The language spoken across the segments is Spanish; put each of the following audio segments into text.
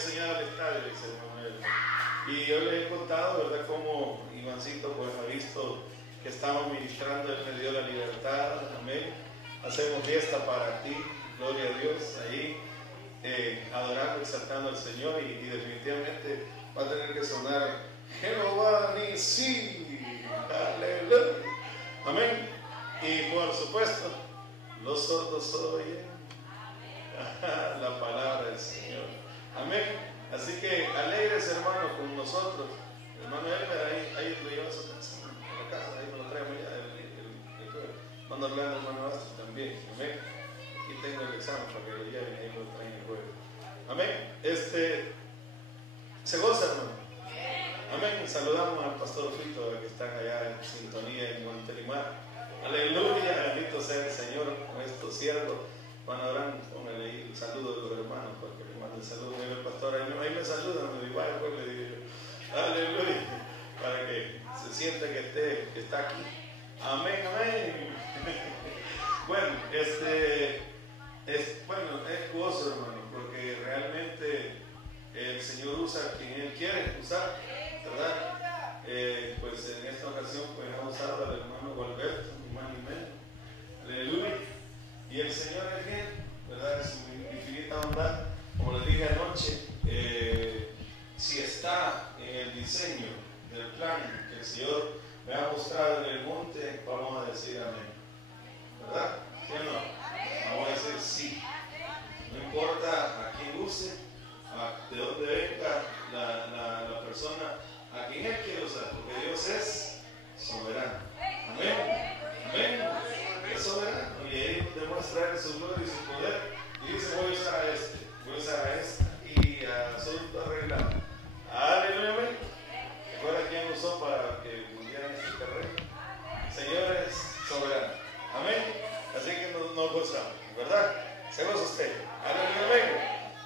enseñado al estadio, dice Manuel. Y yo les he contado, ¿verdad?, cómo Ivancito pues ha visto que estamos ministrando, él me dio la libertad, amén. Hacemos fiesta para ti, gloria a Dios, ahí adorando, exaltando al Señor, y definitivamente va a tener que sonar Jehová Nisí, aleluya, amén. Y por supuesto, los sordos oyen la palabra del Señor, amén. Así que alegres, hermanos, con nosotros. Hermano Elmer, ahí lo lleva a su casa, a la casa, ahí me lo trae mañana el jueves. Mando a hablar al hermano Bastos también, amén. Aquí tengo el examen para que lo lleven, ahí me lo traen el jueves, amén. Se goza, hermano, amén. Saludamos al pastor Fito, que están allá en sintonía en Montelimar, aleluya, bendito sea el Señor con estos siervos. Juan Abraham, póngale ahí el saludo de los hermanos, para que le mande el saludo. El pastor, ahí me saludan, me digo, pues le digo, aleluya, para que se sienta que está aquí. Amén, amén. Bueno, es gozo, hermano, porque realmente el Señor usa a quien Él quiere usar, ¿verdad? Pues en esta ocasión pues ha usado al hermano Gualberto, ni más ni menos. Aleluya. Y el Señor es fiel, ¿verdad? En su infinita bondad, como les dije anoche, si está en el diseño del plan que el Señor me ha mostrado en el monte, vamos a decir amén, ¿verdad? ¿Sí o no? Vamos a decir sí. No importa a quién use, de dónde venga la persona a quien Él quiere usar, porque Dios es soberano. Amén. Amén. Es soberano, y Él demuestra su gloria y su poder, y dice, voy a usar a voy a usar a esta, y asunto arreglado. Aleluya, amén. ¿Recuerda quién usó para que murieran este terreno? El Señor es soberano, amén. Así que nos gozamos, ¿verdad? Se goza usted. Aleluya, amén.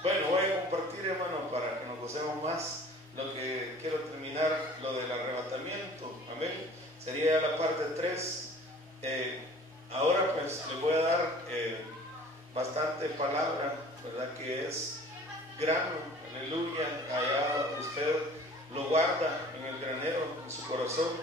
Bueno, voy a compartir, hermano, para que nos gocemos más. Lo que quiero terminar, lo del arrebatamiento, amén. Sería la parte 3. Ahora pues le voy a dar bastante palabra, ¿verdad? Que es grano, aleluya. Allá usted lo guarda en el granero, en su corazón,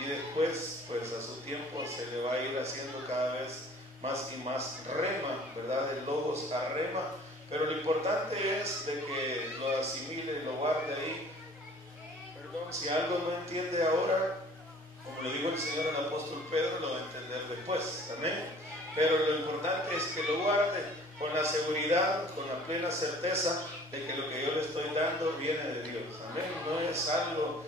y después pues a su tiempo se le va a ir haciendo cada vez más y más rema, ¿verdad? De logos a rema. Pero lo importante es de que lo asimile, lo guarde ahí. Perdón, si algo no entiende ahora, como le dijo el Señor al apóstol Pedro, lo va a entender después, amén. Pero lo importante es que lo guarde con la seguridad, con la plena certeza de que lo que yo le estoy dando viene de Dios, amén. No es algo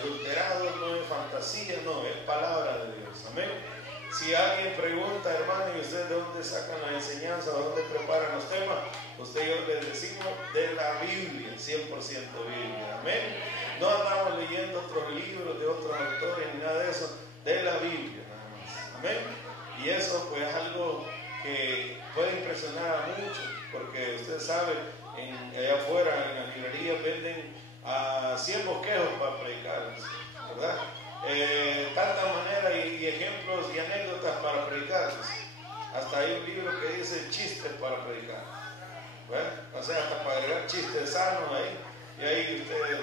adulterado, no es fantasía, no, es palabra de Dios, amén. Si alguien pregunta, hermano, ¿y ustedes de dónde sacan la enseñanza, de dónde preparan los temas? Usted y yo les decimos de la Biblia, 100% Biblia, amén. No andamos leyendo otros libros de otros autores ni nada de eso, de la Biblia nada más, amén. Y eso pues es algo que puede impresionar a muchos, porque usted sabe, allá afuera en las librerías venden a 100 bosquejos para predicar, ¿verdad? Tanta manera y ejemplos y anécdotas para predicar. Hasta hay un libro que dice chistes para predicar, ¿verdad? O sea, hasta para agregar chistes sanos ahí, y ahí usted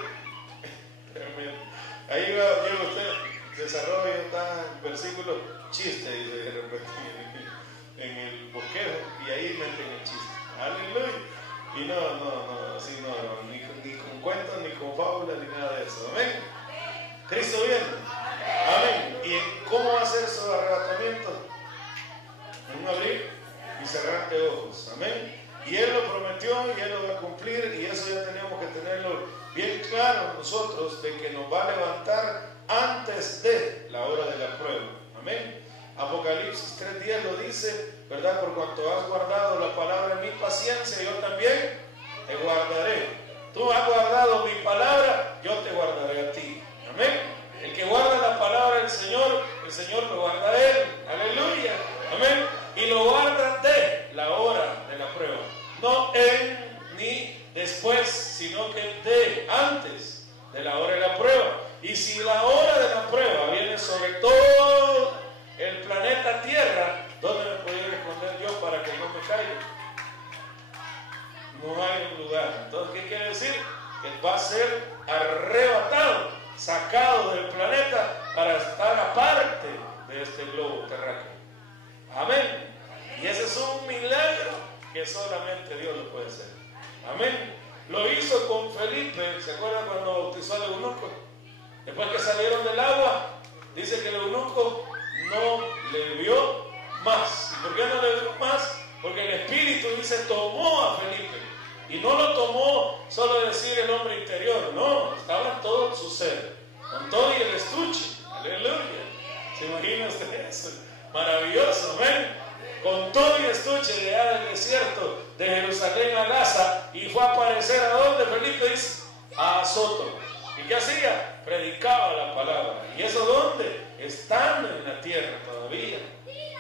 ahí va usted desarrolla un versículo chiste y de repente en el bosquejo, y ahí meten el chiste, aleluya. Y no, así no, ni con cuentos, ni con fábulas, ni nada de eso, amén. Cristo viene, amén. ¿Y cómo va a ser su arrebatamiento? En un abrir y cerrar de ojos, amén. Y Él lo prometió y Él lo va a cumplir, y eso ya tenemos que tenerlo bien claro nosotros, de que nos va a levantar antes de la hora de la prueba, amén. Apocalipsis 3:10 lo dice, ¿verdad? Por cuanto has guardado la palabra de mi paciencia, yo también te guardaré. Tú has guardado mi palabra, yo te guardaré a ti, amén. El que guarda la palabra del Señor, el Señor lo guarda a él, aleluya, amén. Y lo guarda de la hora de la prueba, no en ni después, sino que de antes de la hora de la prueba. Y si la hora de la prueba viene sobre todo el planeta Tierra, ¿dónde me podría esconder yo para que no me caiga? No hay un lugar. Entonces, ¿qué quiere decir? va a ser arrebatado, sacado del planeta para estar aparte de este globo terráqueo. Amén. Y ese es un milagro que solamente Dios lo puede hacer. Amén. Lo hizo con Felipe. ¿Se acuerdan cuando bautizó al eunuco? Después que salieron del agua, dice que el eunuco no le vio más. ¿Y por qué no le vio más? Porque el Espíritu, dice, tomó a Felipe. Y no lo tomó solo decir el hombre interior, no, estaba en todo su ser, con todo y el estuche. Aleluya. ¿Se imagina usted eso? Maravilloso, amén. Con todo y estuche de allá del desierto de Jerusalén a Gaza, y fue a aparecer ¿a dónde? Felipe dice, a Azoto. ¿Y qué hacía? Predicaba la palabra. ¿Y eso dónde? Estando en la tierra todavía.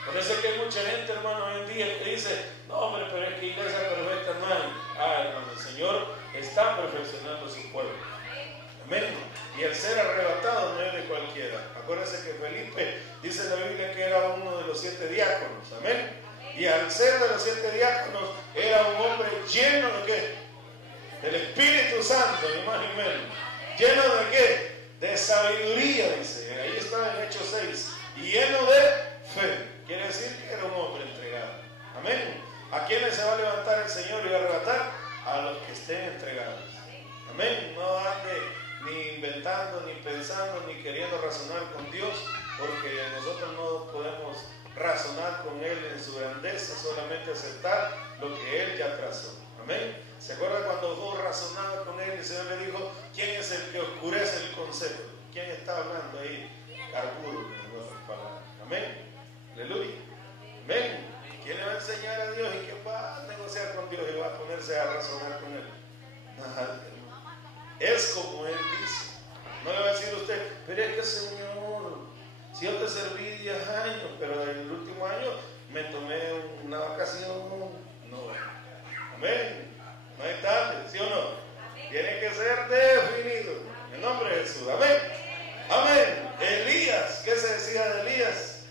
Por eso es que hay mucha gente, hermano, hoy en día que dice, no, hombre, pero es que iglesia perfecta no hay. Ah, hermano, el Señor está perfeccionando su pueblo. Amén. Y el ser arrebatado no es de cualquiera. Acuérdense que Felipe, dice la Biblia, que era uno de los 7 diáconos. Amén. Y al ser de los 7 diáconos, era un hombre lleno de ¿qué? Del Espíritu Santo, ni más ni menos. ¿Lleno de qué? De sabiduría, dice. Ahí está en Hechos 6. Y lleno de fe. Quiere decir que era un hombre entregado. Amén. ¿A quiénes se va a levantar el Señor y va a arrebatar? A los que estén entregados. Amén. No ande ni inventando, ni pensando, ni queriendo razonar con Dios, porque nosotros no podemos razonar con Él en su grandeza, solamente aceptar lo que Él ya trazó. Amén. ¿Se acuerda cuando vos razonaba con Él y el Señor le dijo, ¿quién es el que oscurece el consejo? ¿Quién está hablando ahí? Argudo, en otras palabras. Amén. Aleluya. Amén. ¿Quién le va a enseñar a Dios y quién va a negociar con Dios y va a ponerse a razonar con Él? Nada. Es como Él dice. No le va a decir a usted, pero es que Señor, si yo te serví 10 años, pero en el último año me tomé una vacación. No. Amén. No hay tarde, ¿sí o no? Tiene que ser definido. En el nombre de Jesús. Amén. Amén. Elías, ¿qué se decía de Elías?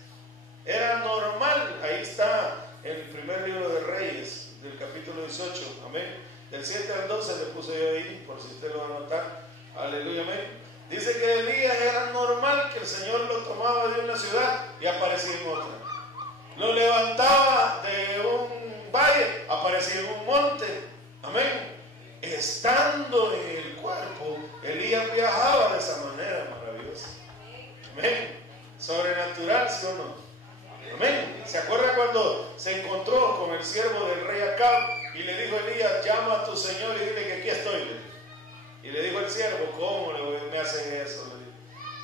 Era normal. Ahí está en el primer libro de Reyes, del capítulo 18. Amén. Del 7 al 12 le puse yo ahí, por si usted lo va a anotar. Aleluya, amén. Dice que Elías era normal que el Señor lo tomaba de una ciudad y aparecía en otra. Lo levantaba de un valle, aparecía en un monte. Amén. Estando en el cuerpo, Elías viajaba de esa manera maravillosa. Amén. Sobrenatural, ¿sí o no? Amén. ¿Se acuerda cuando se encontró con el siervo del rey Acab y le dijo a Elías, llama a tu señor y dile que aquí estoy? Y le dijo el siervo, ¿cómo me hacen eso?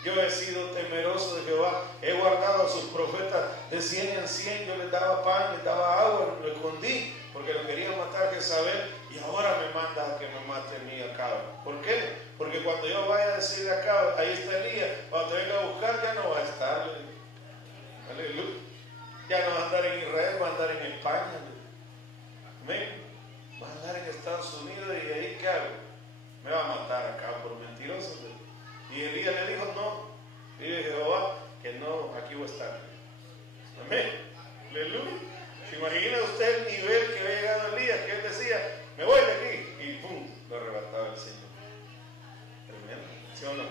Yo he sido temeroso de Jehová, he guardado a sus profetas de 100 en 100, yo les daba pan, les daba agua, lo escondí porque lo querían matar a Jezabel y ahora me manda a que me mate a mí Acab. ¿Por qué? Porque cuando yo vaya a decirle a Acab, ahí está Elías, cuando te venga a buscar ya no va a estar. Aleluya. Ya no va a andar en Israel, va a andar en España. Amén. Va a andar en Estados Unidos y ahí ¿qué hago? Me va a matar acá por mentiroso. Y Elías le dijo, no, vive Jehová, que no, aquí voy a estar. Amén. Aleluya. ¿Se imagina usted el nivel que había llegado Elías? Que él decía, me voy de aquí. Y pum, lo arrebataba el Señor. Tremendo. ¿Sí o no?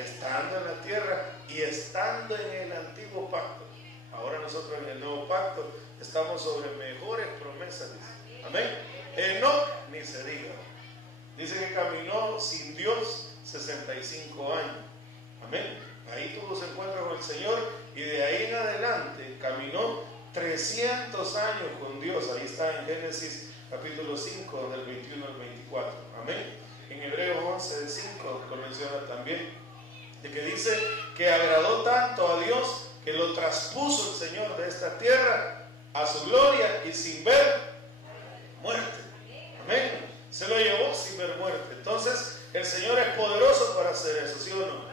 Estando en la tierra y estando en el antiguo pacto. Ahora nosotros en el nuevo pacto estamos sobre mejores promesas, dice. Amén. Enoc ni se diga. Dice que caminó sin Dios 65 años. Amén. Ahí tuvo su encuentro con el Señor y de ahí en adelante caminó 300 años con Dios. Ahí está en Génesis capítulo 5 del 21 al 24. Amén. En Hebreos 11 del 5 lo menciona también. De que dice que agradó tanto a Dios que lo traspuso el Señor de esta tierra a su gloria y sin ver muerte. Amén. Se lo llevó sin ver muerte. Entonces el Señor es poderoso para hacer eso, ¿sí o no?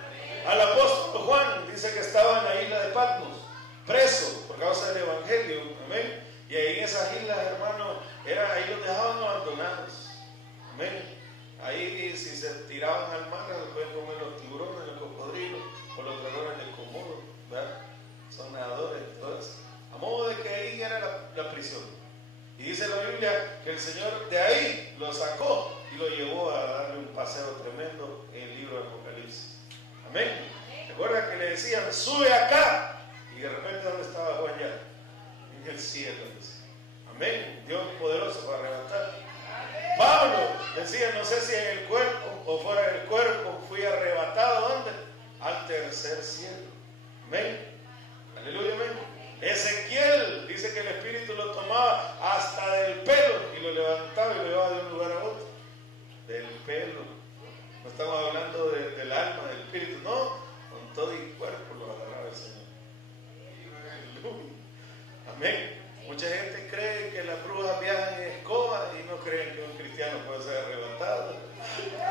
Al apóstol Juan dice que estaba en la isla de Patmos, preso por causa del Evangelio. Amén. Y ahí en esas islas, hermanos, ahí los dejaban abandonados. Amén. Ahí si se tiraban al mar, se pueden comer los tiburones, los cocodrilos o los dragones del Komodo, ¿verdad? Son nadadores, todo eso. A modo de que ahí era la prisión. Y dice la Biblia que el Señor de ahí lo sacó y lo llevó a darle un paseo tremendo en el libro de Apocalipsis. Amén. Recuerda que le decían, sube acá, y de repente, ¿dónde estaba Juan ya? En el cielo. Amén. Dios poderoso para arrebatar. Pablo decía, no sé si en el cuerpo o fuera del cuerpo fui arrebatado, ¿dónde? Al tercer cielo. Amén. Aleluya, amén. Ezequiel dice que el Espíritu lo tomaba hasta del pelo y lo levantaba y lo llevaba de un lugar a otro. Del pelo. No estamos hablando del alma, del Espíritu, no. Con todo y cuerpo lo agarraba el Señor. Aleluya. Amén. Mucha gente cree que las brujas viajan en escoba y no creen que un cristiano puede ser arrebatado.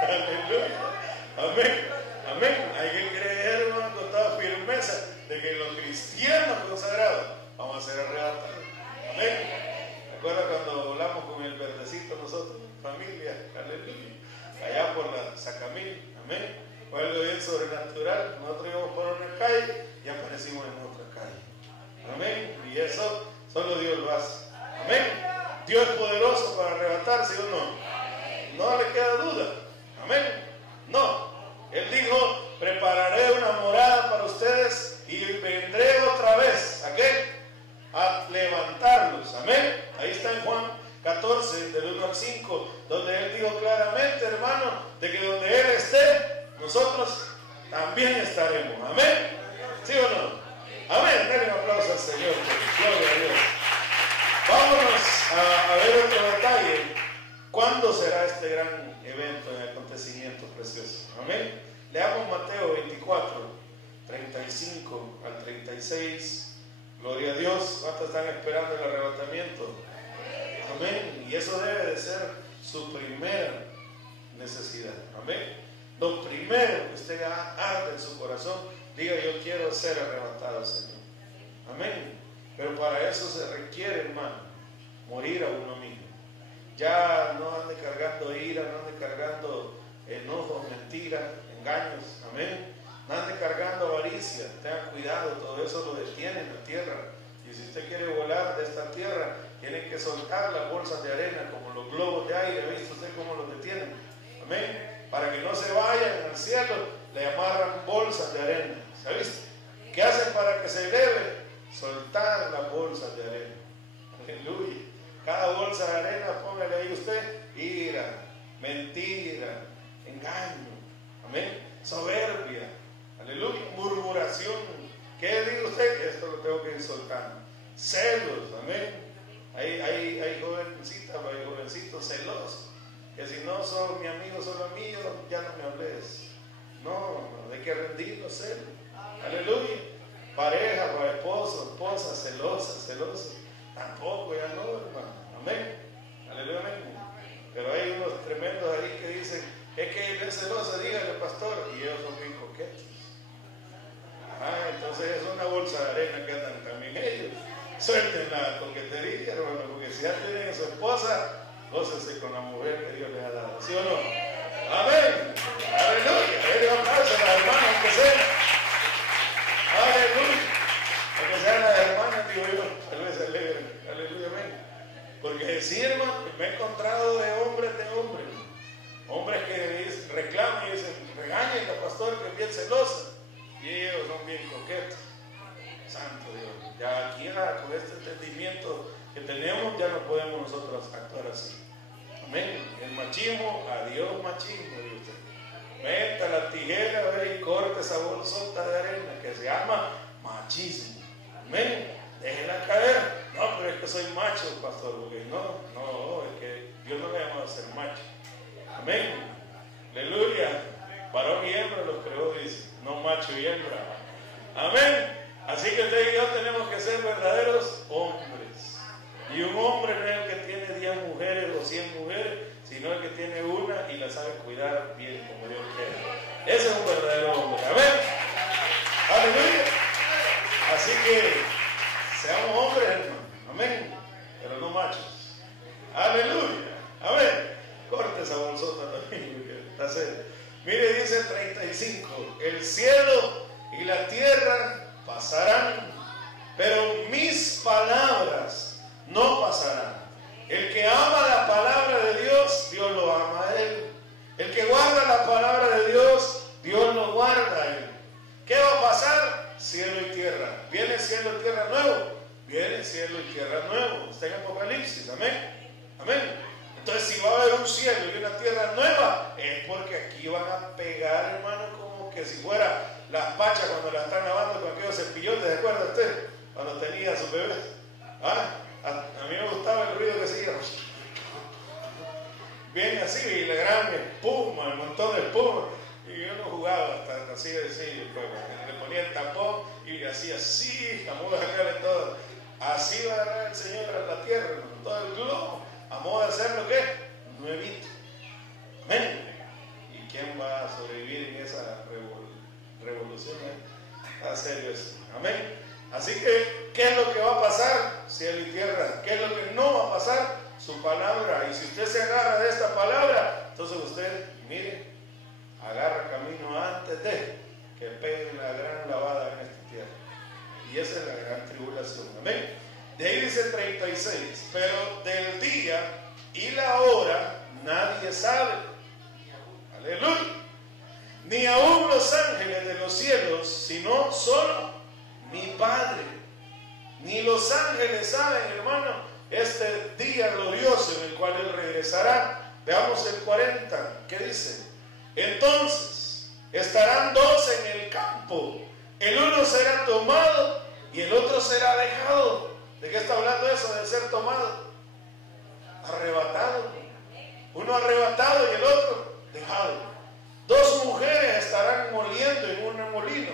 Aleluya. Amén. Amén. Hay que creer, hermano, con toda firmeza de que los cristianos consagrados vamos a ser arrebatados. Amén. ¿Recuerda cuando volamos con el verdecito nosotros, familia? Aleluya. Allá por la Sacamil. Amén. Fue algo bien sobrenatural. Nosotros íbamos por una calle y aparecimos en otra calle. Amén. Y eso solo Dios lo hace. Amén. Dios es poderoso para arrebatarse, ¿o no? No le queda duda. Amén. No. Él dijo, prepararé una morada para ustedes y vendré otra vez. ¿A qué? A levantarlos. Amén. Ahí está en Juan 14, del 1 al 5, donde Él dijo claramente, hermano, de que donde Él esté, nosotros también estaremos. Amén. ¿Sí o no? Amén. Denle un aplauso al Señor. Gloria a Dios. Vámonos a ver otro detalle. ¿Cuándo será este gran evento, el acontecimiento precioso? Amén. Leamos Mateo 24, 35 al 36. Gloria a Dios. ¿Cuántos están esperando el arrebatamiento? Amén. Y eso debe de ser su primera necesidad. Amén. Lo primero que usted arde en su corazón, diga, yo quiero ser arrebatado, Señor. Amén. Pero para eso se requiere, hermano, morir a uno mismo. Ya no ande cargando ira, no ande cargando enojos, mentiras, engaños. Amén. No ande cargando avaricia. Tenga cuidado, todo eso lo detiene en la tierra. Y si usted quiere volar de esta tierra, tiene que soltar las bolsas de arena, como los globos de aire. ¿Ha visto usted cómo los detienen? Amén. Para que no se vayan al cielo, le amarran bolsas de arena. ¿Se ha visto? ¿Qué hacen para que se eleve? Soltar las bolsas de arena. Aleluya. Cada bolsa de arena, póngale ahí usted, ira, mentira, engaño. Amén. Soberbia. Aleluya. Murmuración. ¿Qué dice usted? Esto lo tengo que ir soltando. Celos. Amén. Hay jovencitas, hay jovencitos celosos. Que si no son mi amigo, solo mío, ya no me hables. No, hay que rendir los celos. Aleluya. Pareja, esposa, celosa. Tampoco, ya no, hermano. Amén. Aleluya, amén. Pero hay unos tremendos ahí que dicen, es que él es celosa, dígale, pastor. Y ellos son bien coquetos. Entonces es una bolsa de arena que andan también ellos. Suelten la coquetería, hermano, porque si ya tienen a su esposa, gócense con la mujer que Dios les ha dado. ¿Sí o no? Amén. Aleluya. Denle un aplauso a las hermanas que sean. Aleluya. Aunque sean las hermanas, digo yo, tal vez se alegren. Aleluya, amén. Porque sí, hermano, me he encontrado de hombres. Hombres que reclaman y dicen, regañen al pastor que es bien celosa. Y ellos son bien coquetos. Santo Dios. Ya aquí con este entendimiento que tenemos, ya no podemos nosotros actuar así. Amén. El machismo, adiós machismo, dice usted. Meta la tijera y corte esa bolsota de arena que se llama machismo. Amén. Déjela caer. No, pero es que soy macho, pastor. Porque no, es que Dios no le ha llamado a ser macho. Amén. Aleluya. Varón y hembra los creó, dice. No macho y hembra. Amén. Así que usted y yo tenemos que ser verdaderos hombres. Y un hombre no es el que tiene 10 mujeres o 100 mujeres, sino el que tiene una y la sabe cuidar bien como Dios quiere. Ese es un verdadero hombre. Amén. Aleluya. Así que seamos hombres, hermano. Amén. Pero no machos. Aleluya. Amén. Corte esa bolsota también, porque está serio. Mire, dice el 35. El cielo y la tierra pasarán, pero mis palabras no pasarán. El que ama la palabra de Dios, Dios lo ama a él. El que guarda la palabra de Dios, Dios lo guarda a él. ¿Qué va a pasar? Cielo y tierra. ¿Viene cielo y tierra nuevo? Viene cielo y tierra nuevo. Está en Apocalipsis. Amén. Amén. Entonces, si va a haber un cielo y una tierra nueva, es porque aquí van a pegar, hermano, como que si fuera las pachas cuando la están lavando con aquellos cepillotes. ¿Se acuerda usted? Cuando tenía a sus bebés. A mí me gustaba el ruido que se iba. Bien así, y la gran espuma, el montón de espuma. Y yo no jugaba hasta así, pues, le ponía el tapón y hacía así, a modo de sacarle todo. Así va a dar el Señor a la tierra, todo el globo, a modo de hacerlo, ¿qué? Nuevito. Amén. ¿Y quién va a sobrevivir en esa revolución? Está serio eso. Amén. Así que, ¿qué es lo que va a pasar? Cielo y tierra. ¿Qué es lo que no va a pasar? Su palabra. Y si usted se agarra de esta palabra, entonces usted, mire, agarra camino antes de que peguen la gran lavada en esta tierra. Y esa es la gran tribulación. Amén. De ahí dice 36. Pero del día y la hora nadie sabe. Aleluya. Ni aun los ángeles de los cielos, sino solo mi Padre. Ni los ángeles saben, hermano, este día glorioso en el cual Él regresará. Veamos el 40. ¿Qué dice? Entonces estarán dos en el campo. El uno será tomado y el otro será dejado. ¿De qué está hablando eso de ser tomado? Arrebatado. Uno arrebatado y el otro dejado. Dos mujeres estarán moliendo en un molino.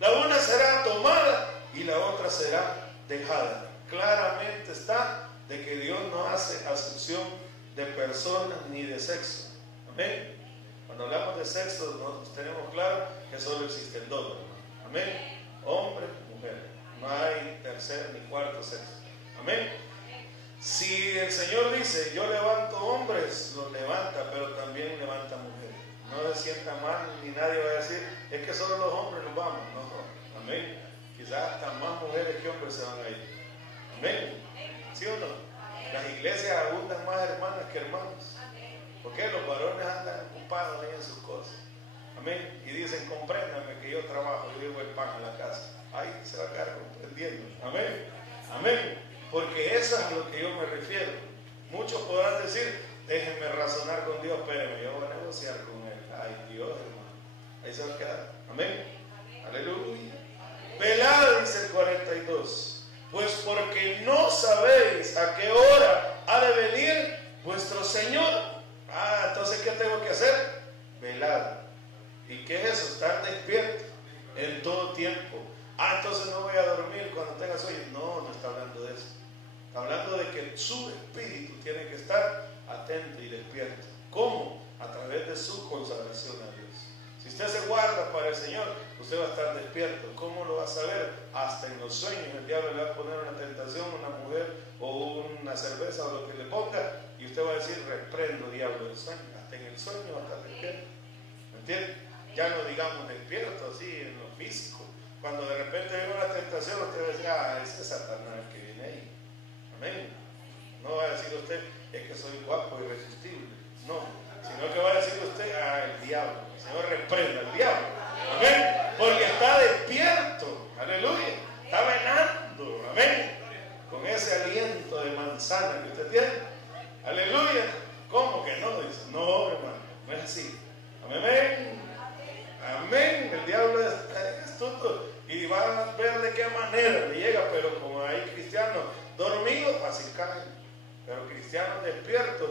La una será tomada y la otra será dejada. Claramente está de que Dios no hace acepción de personas ni de sexo. Amén. Cuando hablamos de sexo, nosotros tenemos claro que solo existen dos. Amén. Hombre, mujer. No hay tercer ni cuarto sexo. Amén. Si el Señor dice, yo levanto hombres, los levanta, pero también levanta mujeres. No se sienta mal, ni nadie va a decir, es que solo los hombres nos vamos. No. Amén. Quizás hasta más mujeres que hombres se van a ir. Amén. ¿Sí o no? Las iglesias abundan más hermanas que hermanos. Porque los varones andan ocupados ahí en sus cosas. Amén. Y dicen, compréndame que yo trabajo, yo llevo el pan a la casa. Ahí se va a quedar comprendiendo. Amén. Amén. Porque eso es a lo que yo me refiero. Muchos podrán decir, déjenme razonar con Dios, espérenme, yo voy a negociar con Él. Ay, Dios, hermano. Ahí se va a quedar. Amén. Aleluya. Velad, dice el 42. Pues porque no sabéis a qué hora ha de venir vuestro Señor. Entonces, ¿qué tengo que hacer? Velad. ¿Y qué es eso? Estar despierto en todo tiempo. Entonces no voy a dormir cuando tenga sueño. No está hablando de eso. Está hablando de que su espíritu tiene que estar atento y despierto. ¿Cómo? A través de su consagración a Dios. Si usted se guarda para el Señor, usted va a estar despierto. ¿Cómo lo va a saber? Hasta en los sueños el diablo le va a poner una tentación, una mujer o una cerveza o lo que le ponga, y usted va a decir, reprendo, diablo, del sueño. Hasta en el sueño va a estar despierto. ¿Me entiende? Ya no digamos despierto así en lo físico. Cuando de repente viene una tentación, usted va a decir, ese es Satanás el que viene ahí. Amén. No va a decir usted, es que soy guapo y irresistible. No, sino que va a decir usted, el diablo. El Señor reprenda al diablo. Amén. Porque está despierto. Aleluya. Está velando. Amén. Con ese aliento de manzana que usted tiene. Aleluya. ¿Cómo que no? Dice, no, hermano, no es así. Amén. Amén. El diablo es astuto y va a ver de qué manera le llega, pero como hay cristianos dormidos, así caen. Pero cristianos despiertos,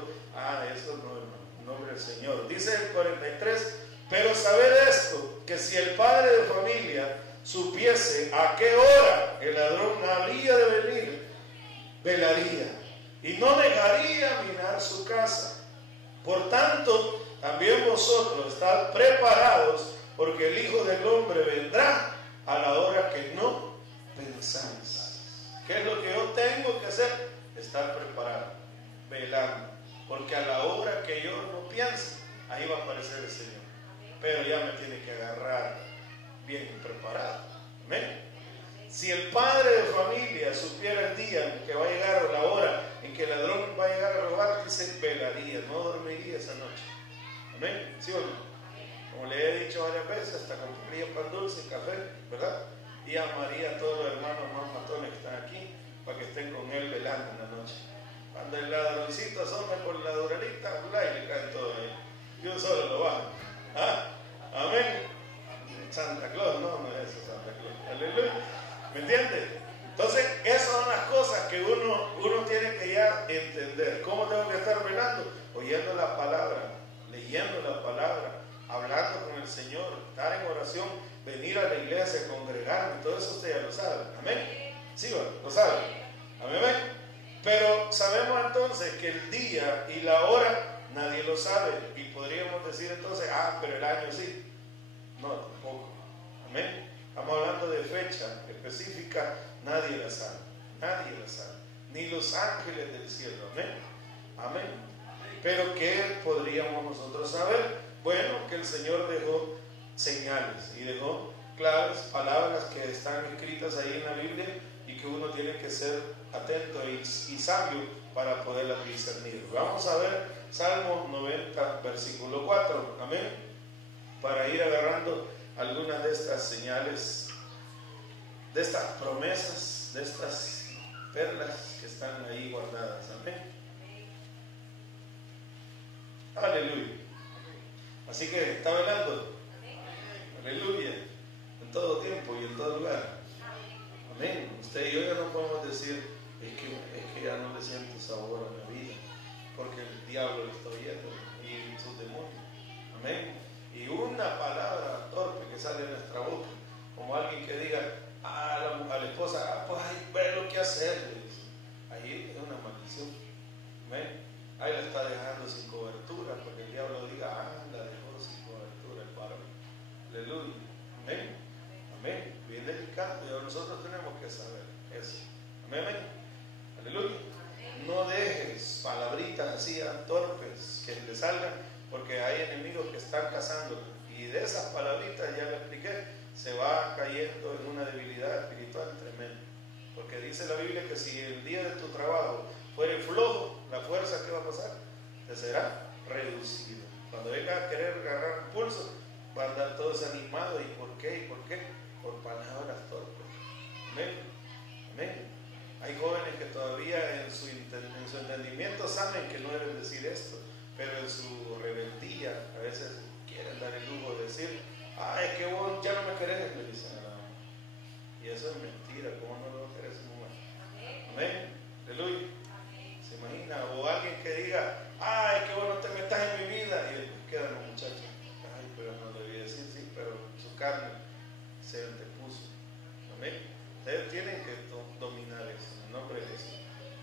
eso no, hermano. Nombre del Señor. Dice el 43, pero sabed esto, que si el padre de familia supiese a qué hora el ladrón habría de venir, velaría y no dejaría minar su casa. Por tanto, también vosotros estad preparados, porque el Hijo del Hombre vendrá a la hora que no pensáis. ¿Qué es lo que yo tengo que hacer? Estar preparado, velar. Porque a la hora que yo no piense, ahí va a aparecer el Señor. Pero ya me tiene que agarrar bien preparado. Amén. Si el padre de familia supiera el día en que va a llegar o la hora en que el ladrón va a llegar a robar, dice, velaría, no dormiría esa noche. Amén, ¿sí o no? Como le he dicho varias veces, hasta compraría pan dulce, café, ¿verdad? Y llamaría a todos los hermanos más matones que están aquí para que estén con él velando en la noche. Cuando el ladroncito asome por la duralita, y le caen todo ahí. Y un solo lo baja. ¿Ah? Amén. Santa Claus, no es eso, Santa Claus. Aleluya. ¿Me entiendes? Entonces, esas son las cosas que uno tiene que ya entender. ¿Cómo tengo que estar velando? Oyendo la palabra, leyendo la palabra, hablando con el Señor, estar en oración, venir a la iglesia, congregarme, todo eso usted ya lo sabe. Amén. Sí, lo sabe. Amén. Pero sabemos entonces que el día y la hora nadie lo sabe. Y podríamos decir entonces, pero el año sí. No, tampoco. Amén. Estamos hablando de fecha específica, nadie la sabe. Nadie la sabe. Ni los ángeles del cielo. Amén. Amén. Pero ¿qué podríamos nosotros saber? Bueno, que el Señor dejó señales y dejó claves, palabras que están escritas ahí en la Biblia y que uno tiene que ser atento y sabio para poderlas discernir. Vamos a ver Salmo 90, versículo 4. Amén. Para ir agarrando algunas de estas señales, de estas promesas, de estas perlas que están ahí guardadas. Amén. Aleluya. Así que está velando. Aleluya. En todo tiempo y en todo lugar. Amén. Usted y yo ya no podemos decir, es que ya no le siento sabor a la vida, porque el diablo lo está oyendo y sus demonios. Amén. Y una palabra torpe que sale de nuestra boca, como alguien que diga a la esposa, pues ve lo que hacer, ahí es una maldición. Amén. Ahí la está dejando sin cobertura, porque el diablo diga, la dejó sin cobertura el varón. Aleluya. Amén. Amén. Bien delicado, y nosotros tenemos que saber eso. Amén. Amén. Aleluya. No dejes palabritas así torpes que le salgan, porque hay enemigos que están cazando. Y de esas palabritas, ya le expliqué, se va cayendo en una debilidad espiritual tremenda. Porque dice la Biblia que si el día de tu trabajo fuere flojo, la fuerza que va a pasar te será reducida. Cuando venga a querer agarrar el pulso, va a andar todo desanimado. ¿Y por qué? ¿Y por qué? Por palabras torpes. Amén. Amén. Hay jóvenes que todavía en su entendimiento saben que no deben decir esto, pero en su rebeldía a veces quieren dar el lujo de decir, es que vos ya no me querés, le dicen a la mamá. Y eso es mentira. ¿Cómo no lo querés, mamá? Amén. Aleluya. ¿Se imagina? O alguien que diga, que vos no te metas en mi vida, y después quedan los muchachos, pero no le voy a decir, sí, pero su carne se antepuso. Amén. Ustedes tienen que dominar eso, en el nombre de Jesús.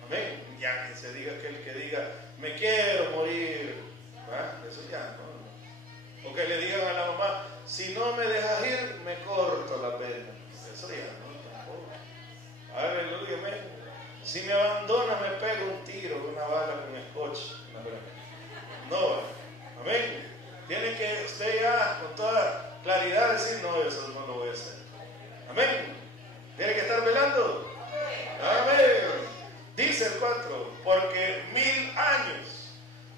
Amén. Ya que se diga aquel que diga, me quiero morir, ¿va? Eso ya no. O que le digan a la mamá, si no me dejas ir, me corto la pena. Eso ya no, tampoco. Aleluya, amén. Si me abandona, me pego un tiro, una bala con escoche. No, amén. Tiene que usted ya con toda claridad decir, no, eso no lo voy a hacer. Amén. Tiene que estar velando. Amén. Dice el 4, porque 1000 años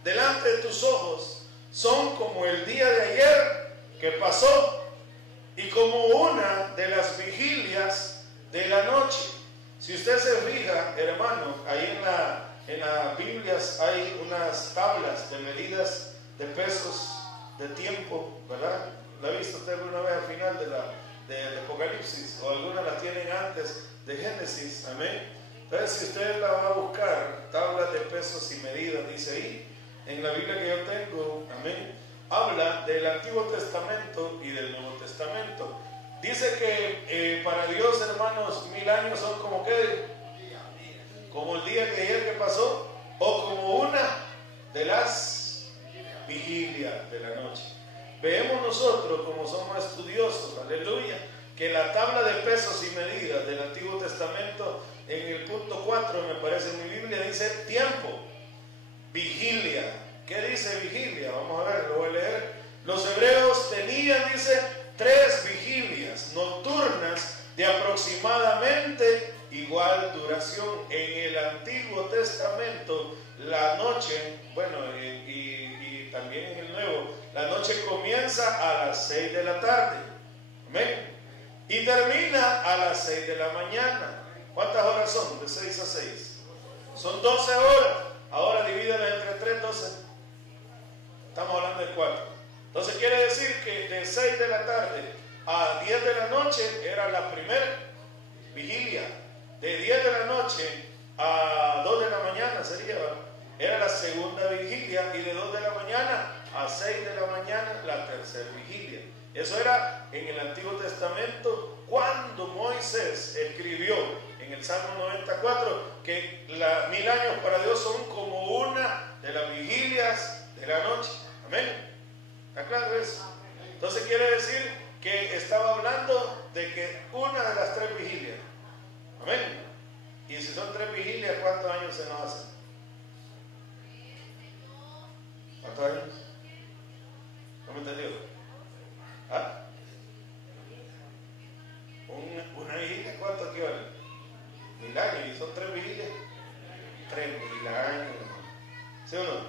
delante de tus ojos son como el día de ayer que pasó y como una de las vigilias de la noche. Si usted se fija, hermano, ahí en las Biblias hay unas tablas de medidas de pesos de tiempo, ¿verdad? ¿La ha visto usted alguna vez al final de Apocalipsis? O algunas las tienen antes de Génesis, amén. Entonces, si usted la va a buscar, tablas de pesos y medidas, dice ahí, en la Biblia que yo tengo, amén, habla del Antiguo Testamento y del Nuevo Testamento. Dice que para Dios, hermanos, 1000 años son como ¿qué? Como el día de ayer que pasó, o como una de las vigilias de la noche. Vemos nosotros, como somos estudiosos, aleluya, que la tabla de pesos y medidas del Antiguo Testamento, en el punto 4, me parece en mi Biblia, dice tiempo, vigilia. ¿Qué dice vigilia? Vamos a ver, lo voy a leer. Los hebreos tenían, dice, 3 vigilias nocturnas de aproximadamente aproximadamente igual duración. En el Antiguo Testamento, la noche, bueno, y también en el Nuevo, la noche comienza a las 6 de la tarde. Amén. Y termina a las 6 de la mañana. ¿Cuántas horas son? De 6 a 6. Son 12 horas. Ahora divídelas entre 3, 12. Estamos hablando de 4. Entonces quiere decir que de 6 de la tarde a 10 de la noche era la primera vigilia. De 10 de la noche a 2 de la mañana era la segunda vigilia. Y de 2 de la mañana a 6 de la mañana la tercera vigilia. Eso era en el Antiguo Testamento, cuando Moisés escribió en el Salmo 94 que 1000 años para Dios son como una de las vigilias de la noche. Amén. ¿Está claro eso? Entonces quiere decir que estaba hablando de que una de las 3 vigilias. Amén. Y si son 3 vigilias, ¿cuántos años se nos hacen? ¿Cuántos años? ¿No me entendió? ¿Ah? Una vigilia, ¿cuánto equivale? 1000 años, y son 3 vigilias. 3000 años, hermano. ¿Sí o no?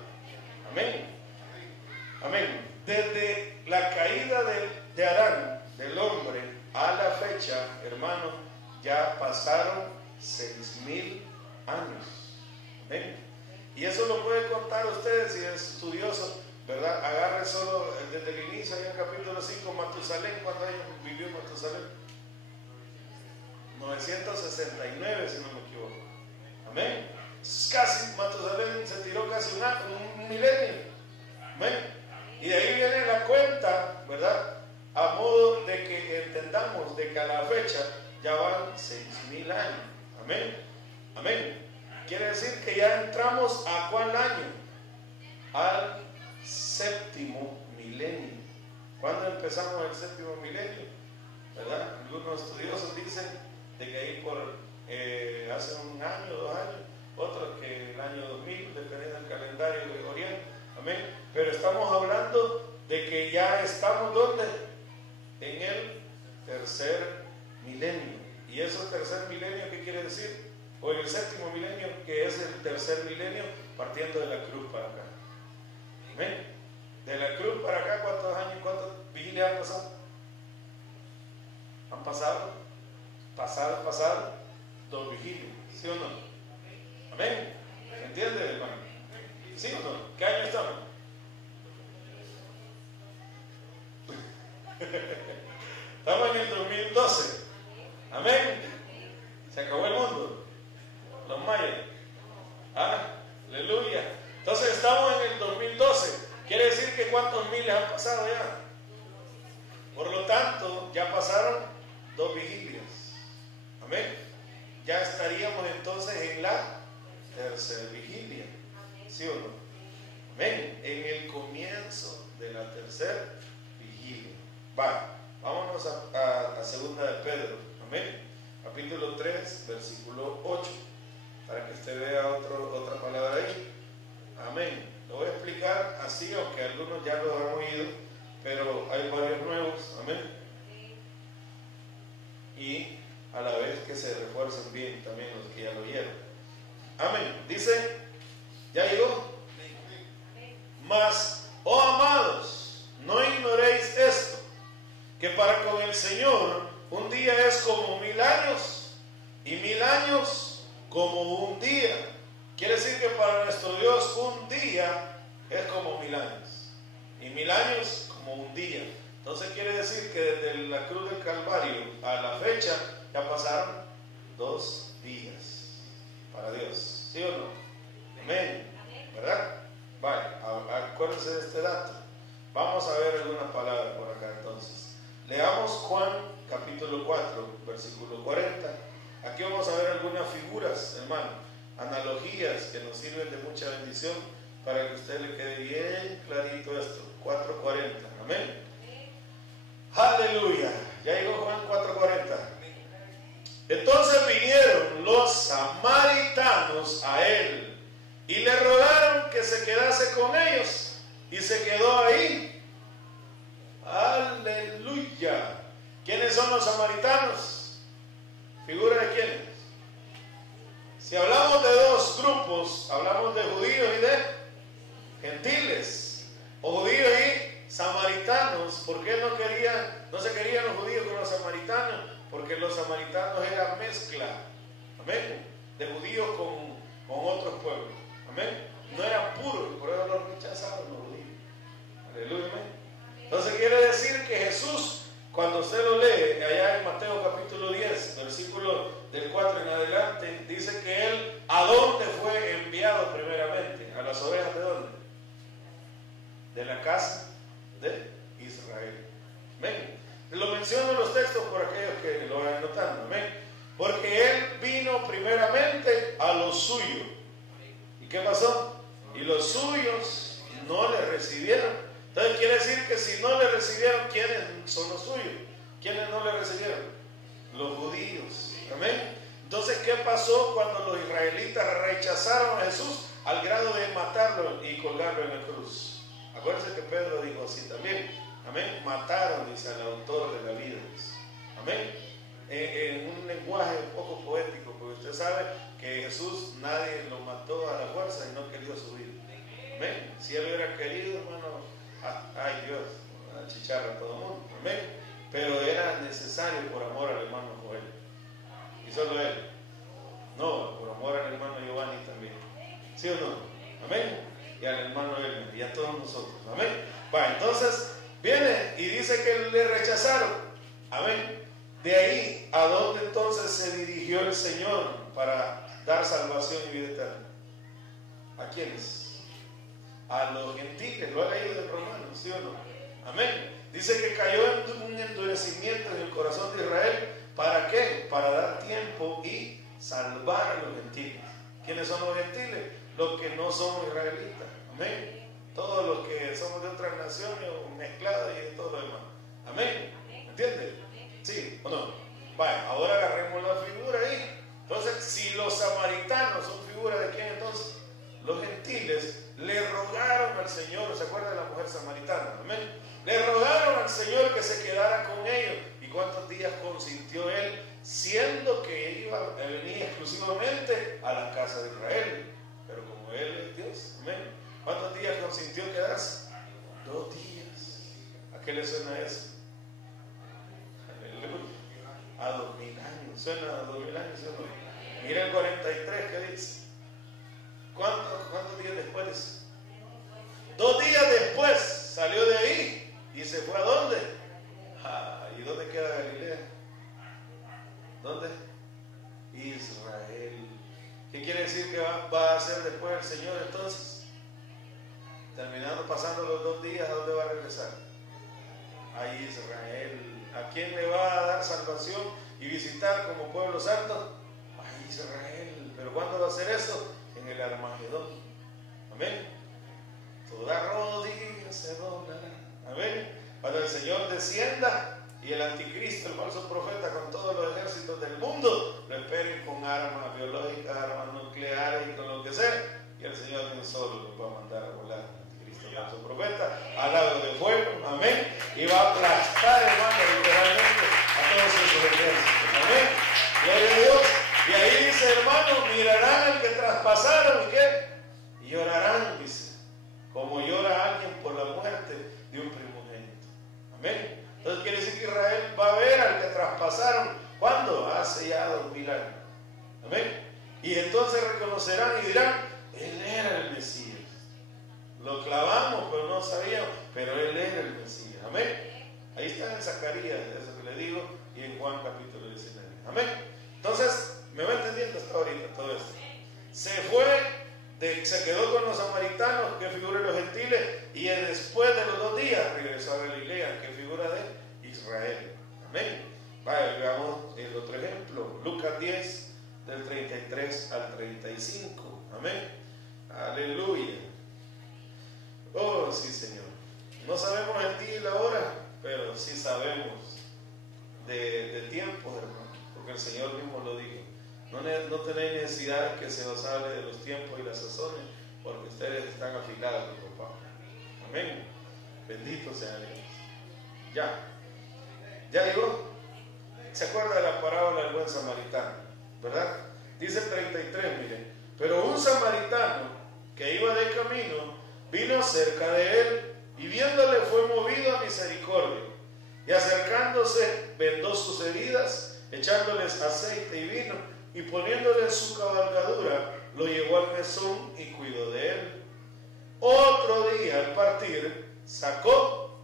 Amén. Amén. Desde la caída de Adán, del hombre, a la fecha, hermano, ya pasaron 6000 años. Amén. Y eso lo puede contar usted si es estudioso, ¿verdad? Agarre solo desde el inicio, en el capítulo 5, Matusalén. ¿Cuándo vivió Matusalén? 969, si no me equivoco. Amén. Casi, Matusalén se tiró casi un milenio. Amén. Y de ahí viene la cuenta, ¿verdad? A modo de que entendamos de que a la fecha ya van 6000 años. Amén. Amén. Quiere decir que ya entramos a ¿cuál año? Al 7º milenio. ¿Cuándo empezamos el 7º milenio? ¿Verdad? Algunos estudiosos dicen de que ahí por hace 1 año, 2 años, otros que el año 2000, dependiendo del calendario gregoriano. Amén. Pero estamos hablando de que ya estamos ¿dónde? En el 3er milenio. ¿Y eso tercer milenio qué quiere decir? O en el 7º milenio, que es el 3er milenio, partiendo de la cruz para acá. Amén. De la cruz para acá, ¿cuántos años, cuántas vigilias han pasado? ¿Han pasado 2 vigilias, ¿sí o no? Amén. ¿Se entiende, hermano? ¿Sí o no? ¿Qué año estamos? Estamos en el 2012. Amén. Se acabó el mundo. Los mayas. Aleluya. Entonces estamos en el 2012. Quiere decir que ¿cuántos miles han pasado ya? Por lo tanto, ya pasaron 2 vigilias. Amén. Ya estaríamos entonces en la tercera vigilia. ¿Sí o no? Amén. En el comienzo de la tercera vigilia. Vámonos a segunda de Pedro. Amén. Capítulo 3, versículo 8. Para que usted vea otra palabra ahí. Amén. Lo voy a explicar así, aunque algunos ya lo han oído, pero hay varios nuevos. Amén. Y a la vez que se refuercen bien también los que ya lo oyeron. Amén. Dice, ¿ya llegó? Mas, oh amados, no ignoréis esto, que para con el Señor un día es como 1000 años, y 1000 años como un día. Quiere decir que para nuestro Dios un día es como 1000 años, y 1000 años como un día. Entonces quiere decir que desde la cruz del Calvario a la fecha ya pasaron 2 días para Dios. ¿Sí o no? Amén. ¿Verdad? Vaya, acuérdense de este dato. Vamos a ver algunas palabras por acá entonces. Leamos Juan capítulo 4, versículo 40. Aquí vamos a ver algunas figuras, hermano, analogías que nos sirven de mucha bendición para que a usted le quede bien clarito esto. 4:40. Amén. Aleluya. Ya llegó Juan 4:40. Entonces vinieron los samaritanos a él y le rogaron que se quedase con ellos, y se quedó ahí. Aleluya. ¿Quiénes son los samaritanos? ¿Figura de quiénes? Si hablamos de dos grupos, hablamos de judíos y de gentiles, o judíos y samaritanos. ¿Por qué no se querían los judíos con los samaritanos? Porque los samaritanos eran mezcla, amén, de judíos con otros pueblos, amén. No eran puros, por eso los rechazaron los judíos. Aleluya, amén. Entonces quiere decir que Jesús, cuando usted lo lee allá en Mateo capítulo 10, versículo del 4 en adelante, dice que Él, ¿a dónde fue enviado primeramente? ¿A las ovejas de dónde? De la casa de Israel. Amén. Lo menciono en los textos por aquellos que lo van notando. Amén. Porque Él vino primeramente a los suyos. ¿Y qué pasó? Y los suyos no le recibieron. Entonces quiere decir que si no le recibieron, ¿quiénes son los suyos? ¿Quiénes no le recibieron? Los judíos. Amén. Entonces, ¿qué pasó cuando los israelitas rechazaron a Jesús al grado de matarlo y colgarlo en la cruz? Acuérdense que Pedro dijo así también. Amén. Mataron, dice, al autor de la vida. Dice. Amén. En un lenguaje un poco poético, porque usted sabe que Jesús nadie lo mató a la fuerza y no quería su vida. Amén. Si él hubiera querido, hermano, ay Dios, achicharra a todo el mundo. Amén. Pero era necesario por amor al hermano Joel. Y solo él. No, por amor al hermano Giovanni también. ¿Sí o no? Amén. Y al hermano Elmer y a todos nosotros. Amén. Va, entonces viene y dice que le rechazaron. Amén. De ahí, ¿a dónde entonces se dirigió el Señor para dar salvación y vida eterna? ¿A quiénes? A los gentiles. Lo ha leído en Romanos, ¿sí o no? Amén. Dice que cayó en un endurecimiento en el corazón de Israel. ¿Para qué? Para dar tiempo y salvar a los gentiles. ¿Quiénes son los gentiles? Los que no son israelitas. Amén. Todos los que somos de otras naciones o mezclados y de todo lo demás. Amén. ¿Entiendes? ¿Sí o no? Vaya, ahora agarremos la figura ahí. Entonces, si los samaritanos son figura de quién entonces? Los gentiles le rogaron al Señor. ¿Se acuerda de la mujer samaritana? Amén. Le rogaron al Señor que se quedara con ellos. ¿Y cuántos días consintió él? Siendo que venía exclusivamente a la casa de Israel. Pero como él es Dios, amén. ¿Cuántos días consintió quedarse? 2 días. ¿A qué le suena eso? Aleluya. A 2000 años. ¿Suena a 2000 años? ¿Sí o no? Mira el 43 que dice. ¿Cuántos días después? 2 días después salió de ahí. ¿Y se fue a dónde? ¿Y dónde queda Galilea? ¿Dónde? Israel. ¿Qué quiere decir que va a hacer después el Señor entonces? Terminando, pasando los 2 días, ¿a dónde va a regresar? A Israel. ¿A quién le va a dar salvación y visitar como pueblo santo? A Israel. ¿Pero cuándo va a hacer eso? En el Armagedón. Amén. Toda rodilla se doblará. Amén. Cuando el Señor descienda y el anticristo, el falso profeta, con todos los ejércitos del mundo, lo esperen con armas biológicas, armas nucleares y con lo que sea, y el Señor de un solo los va a mandar a volar, el anticristo, el falso profeta, al lado de fuego, amén, y va a aplastar, hermano, literalmente a todos esos ejércitos, amén, gloria a Dios. Y ahí dice, hermano, mirarán al que traspasaron, ¿y qué? Y llorarán, dice, como llora alguien por la muerte de un primogénito, amén. Entonces quiere decir que Israel va a ver al que traspasaron. ¿Cuándo? Hace ya 2000 años. Amén. Y entonces reconocerán y dirán, Él era el Mesías. Lo clavamos, pero no sabíamos, pero Él era el Mesías. Amén. Ahí está en Zacarías, eso que le digo, y en Juan capítulo 19. Amén. Entonces, ¿me va entendiendo hasta ahorita todo esto? Se fue, se quedó con los samaritanos, que figura de los gentiles, y después de los 2 días regresó a Galilea, que figura de Israel. Amén. Vaya, veamos el otro ejemplo. Lucas 10, del 33 al 35. Amén. Aleluya. Oh, sí, Señor. No sabemos el día y la hora, pero sí sabemos de tiempos, hermano, porque el Señor mismo lo dijo. No tenéis necesidad que se os hable de los tiempos y las sazones, porque ustedes están afilados con papá. Amén. Bendito sea Dios. Ya llegó. se acuerda de la parábola del buen samaritano, ¿verdad? Dice el 33, miren, pero un samaritano que iba de camino vino cerca de él y viéndole fue movido a misericordia y acercándose vendó sus heridas, echándoles aceite y vino y poniéndole en su cabalgadura lo llevó al mesón y cuidó de él. Otro día al partir sacó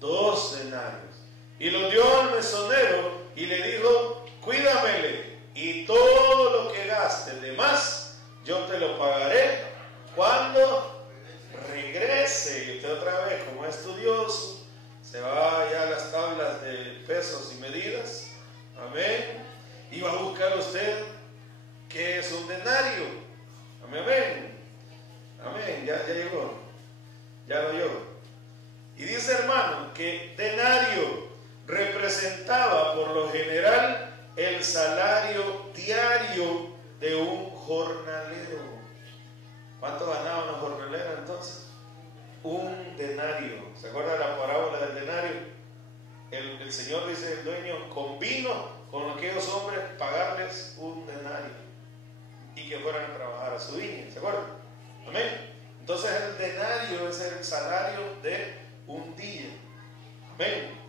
2 denarios y lo dio al mesonero y le dijo: cuídamele y todo lo que gastes de más yo te lo pagaré cuando regrese. Y usted otra vez, como estudioso, se va allá a las tablas de pesos y medidas, amén, y va a buscar usted qué es un denario, amén, amén, ya llegó, ya lo oyó. Y dice, hermano, que denario representaba por lo general el salario diario de un jornalero. ¿Cuánto ganaba una jornalera entonces? Un denario. ¿Se acuerda de la parábola del denario? El Señor dice el dueño: convino con aquellos hombres pagarles un denario y que fueran a trabajar a su viña. ¿Se acuerdan? Amén. Entonces el denario es el salario de un día. Amén.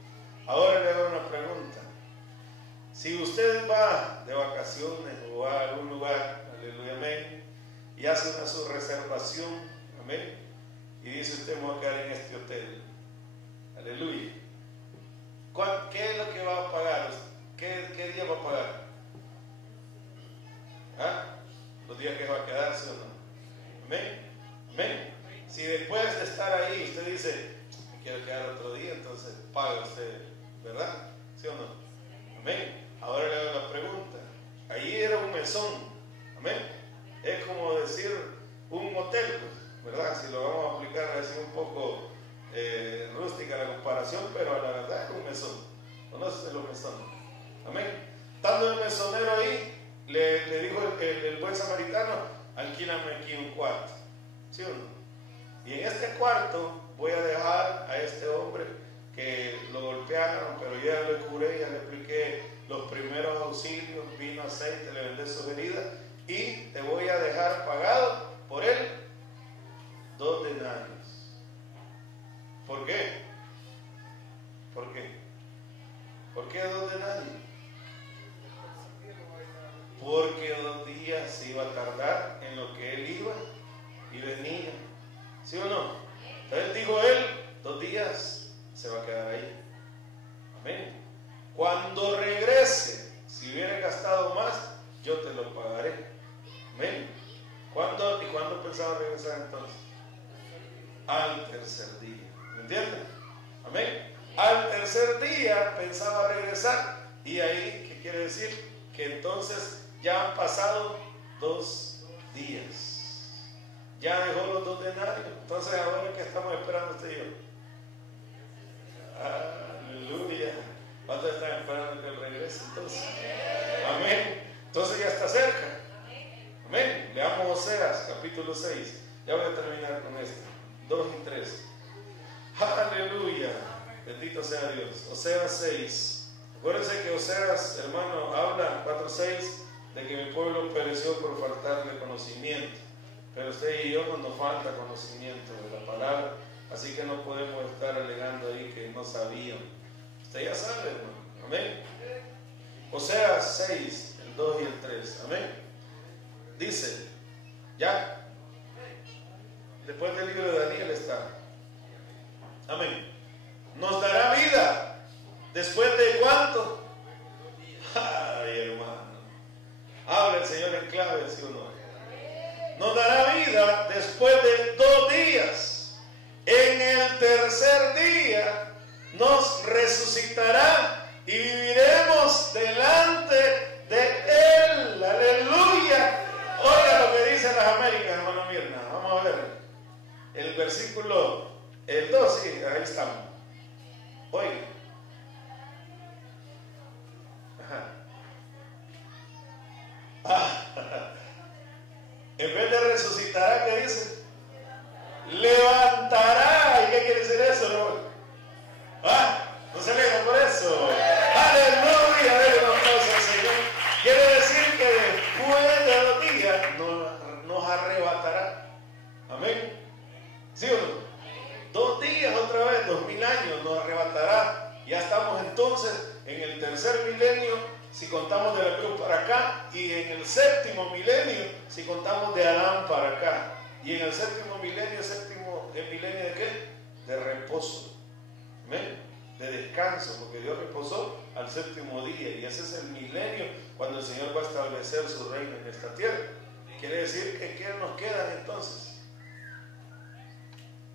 Ahora le hago una pregunta. Si usted va de vacaciones o va a algún lugar, aleluya, amén, y hace una subreservación, amén, y dice usted: me voy a quedar en este hotel, aleluya, ¿qué es lo que va a pagar? ¿Qué día va a pagar? ¿Ah? Los días que va a quedar, ¿sí o no? Amén, amén. Si después de estar ahí usted dice: me quiero quedar otro día, entonces paga usted, ¿verdad? ¿Sí o no? Amén. Ahora le hago la pregunta. Allí era un mesón, amén. Es como decir un hotel, pues, ¿verdad? Si lo vamos a aplicar así un poco rústica la comparación, pero la verdad es un mesón. ¿Conoces los mesones? Amén. Estando el mesonero ahí, le dijo el buen samaritano: alquílame aquí un cuarto, ¿sí o no? Y en este cuarto voy a dejar a este hombre que lo golpearon, pero yo ya lo curé, ya le expliqué los primeros auxilios, vino, aceite, le vendé sus heridas y te voy a dejar pagado por él 2 denarios. ¿Por qué? ¿Por qué? ¿Por qué 2 denarios? Porque 2 días se iba a tardar en lo que él iba y venía, ¿sí o no? Entonces dijo él: 2 días se va a quedar ahí, amén. Cuando regrese, si hubiera gastado más, yo te lo pagaré, amén. ¿Y cuándo pensaba regresar entonces? Al tercer día, ¿me entienden? Amén. Al tercer día pensaba regresar. Y ahí, ¿qué quiere decir? Que entonces ya han pasado 2 días. Ya dejó los 2 denarios. Entonces, ahora que estamos esperando usted y yo. Aleluya. ¿Cuántos están esperando que él regrese entonces? Amén. Entonces ya está cerca. Amén. Leamos Oseas capítulo 6. Ya voy a terminar con esto. 2 y 3. Aleluya. Bendito sea Dios. Oseas 6. Acuérdense que Oseas, hermano, habla 4:6 de que mi pueblo pereció por faltarle conocimiento. Pero usted y yo no nos falta conocimiento de la palabra, así que no podemos estar alegando ahí que no sabíamos. Usted ya sabe, hermano. Amén. Oseas 6, el 2 y el 3. Amén. Dice, ya, después del libro de Daniel está. Amén. Nos dará vida. ¿Después de cuánto? Ay, hermano. Habla el Señor en clave, ¿sí o no? Nos dará vida después de 2 días. En el tercer día nos resucitará y viviremos delante de Él. Aleluya. Oiga lo que dice las Américas, hermano Mirna. Vamos a ver el versículo, el 2, sí, ahí estamos. Oiga. En vez de resucitará, ¿qué dice? Levantará. ¿Y qué quiere decir eso, hermano? ¿No se alegra por eso? ¡Aleluya! ¿Sí o no? 2 días otra vez, 2000 años nos arrebatará. Ya estamos entonces en el tercer milenio, si contamos de la cruz para acá, y en el séptimo milenio, si contamos de Adán para acá. Y en el séptimo milenio, ¿el milenio de qué? De reposo. ¿Amén? De descanso, porque Dios reposó al séptimo día, y ese es el milenio cuando el Señor va a establecer su reino en esta tierra. Quiere decir que ¿qué nos quedan entonces?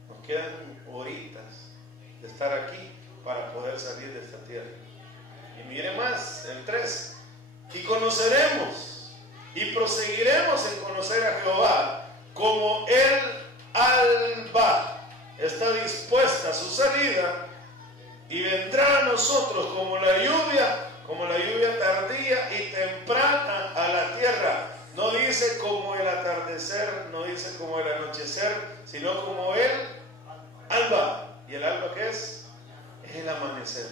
Nos quedan horitas de estar aquí para poder salir de esta tierra. Y mire más, el 3. Y conoceremos y proseguiremos en conocer a Jehová, como el alba está dispuesta a su salida, y vendrá a nosotros como la lluvia tardía y temprana a la tierra. No dice como el atardecer, no dice como el anochecer, sino como el alba. ¿Y el alba qué es? Es el amanecer.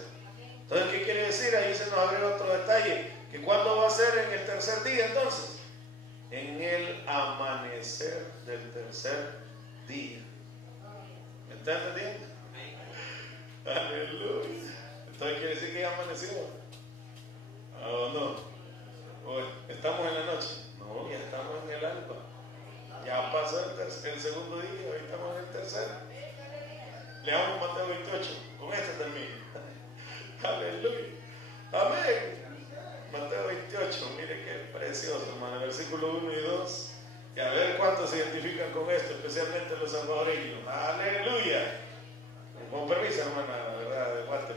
Entonces, ¿qué quiere decir? Ahí se nos abre otro detalle. ¿Que cuándo va a ser en el tercer día entonces? En el amanecer del tercer día. ¿Me está entendiendo? Aleluya. Entonces quiere decir que ya amaneció. ¿O no? ¿O estamos en la noche? No, ya estamos en el alba. Ya pasó el segundo día, hoy estamos en el tercero. Leamos Mateo 28, con este termino. Aleluya. Amén. Mateo 28, mire qué precioso, hermano. Versículo 1 y 2. Y a ver cuántos se identifican con esto, especialmente los salvadoreños. Aleluya. Con permiso, hermana, la verdad, de parte,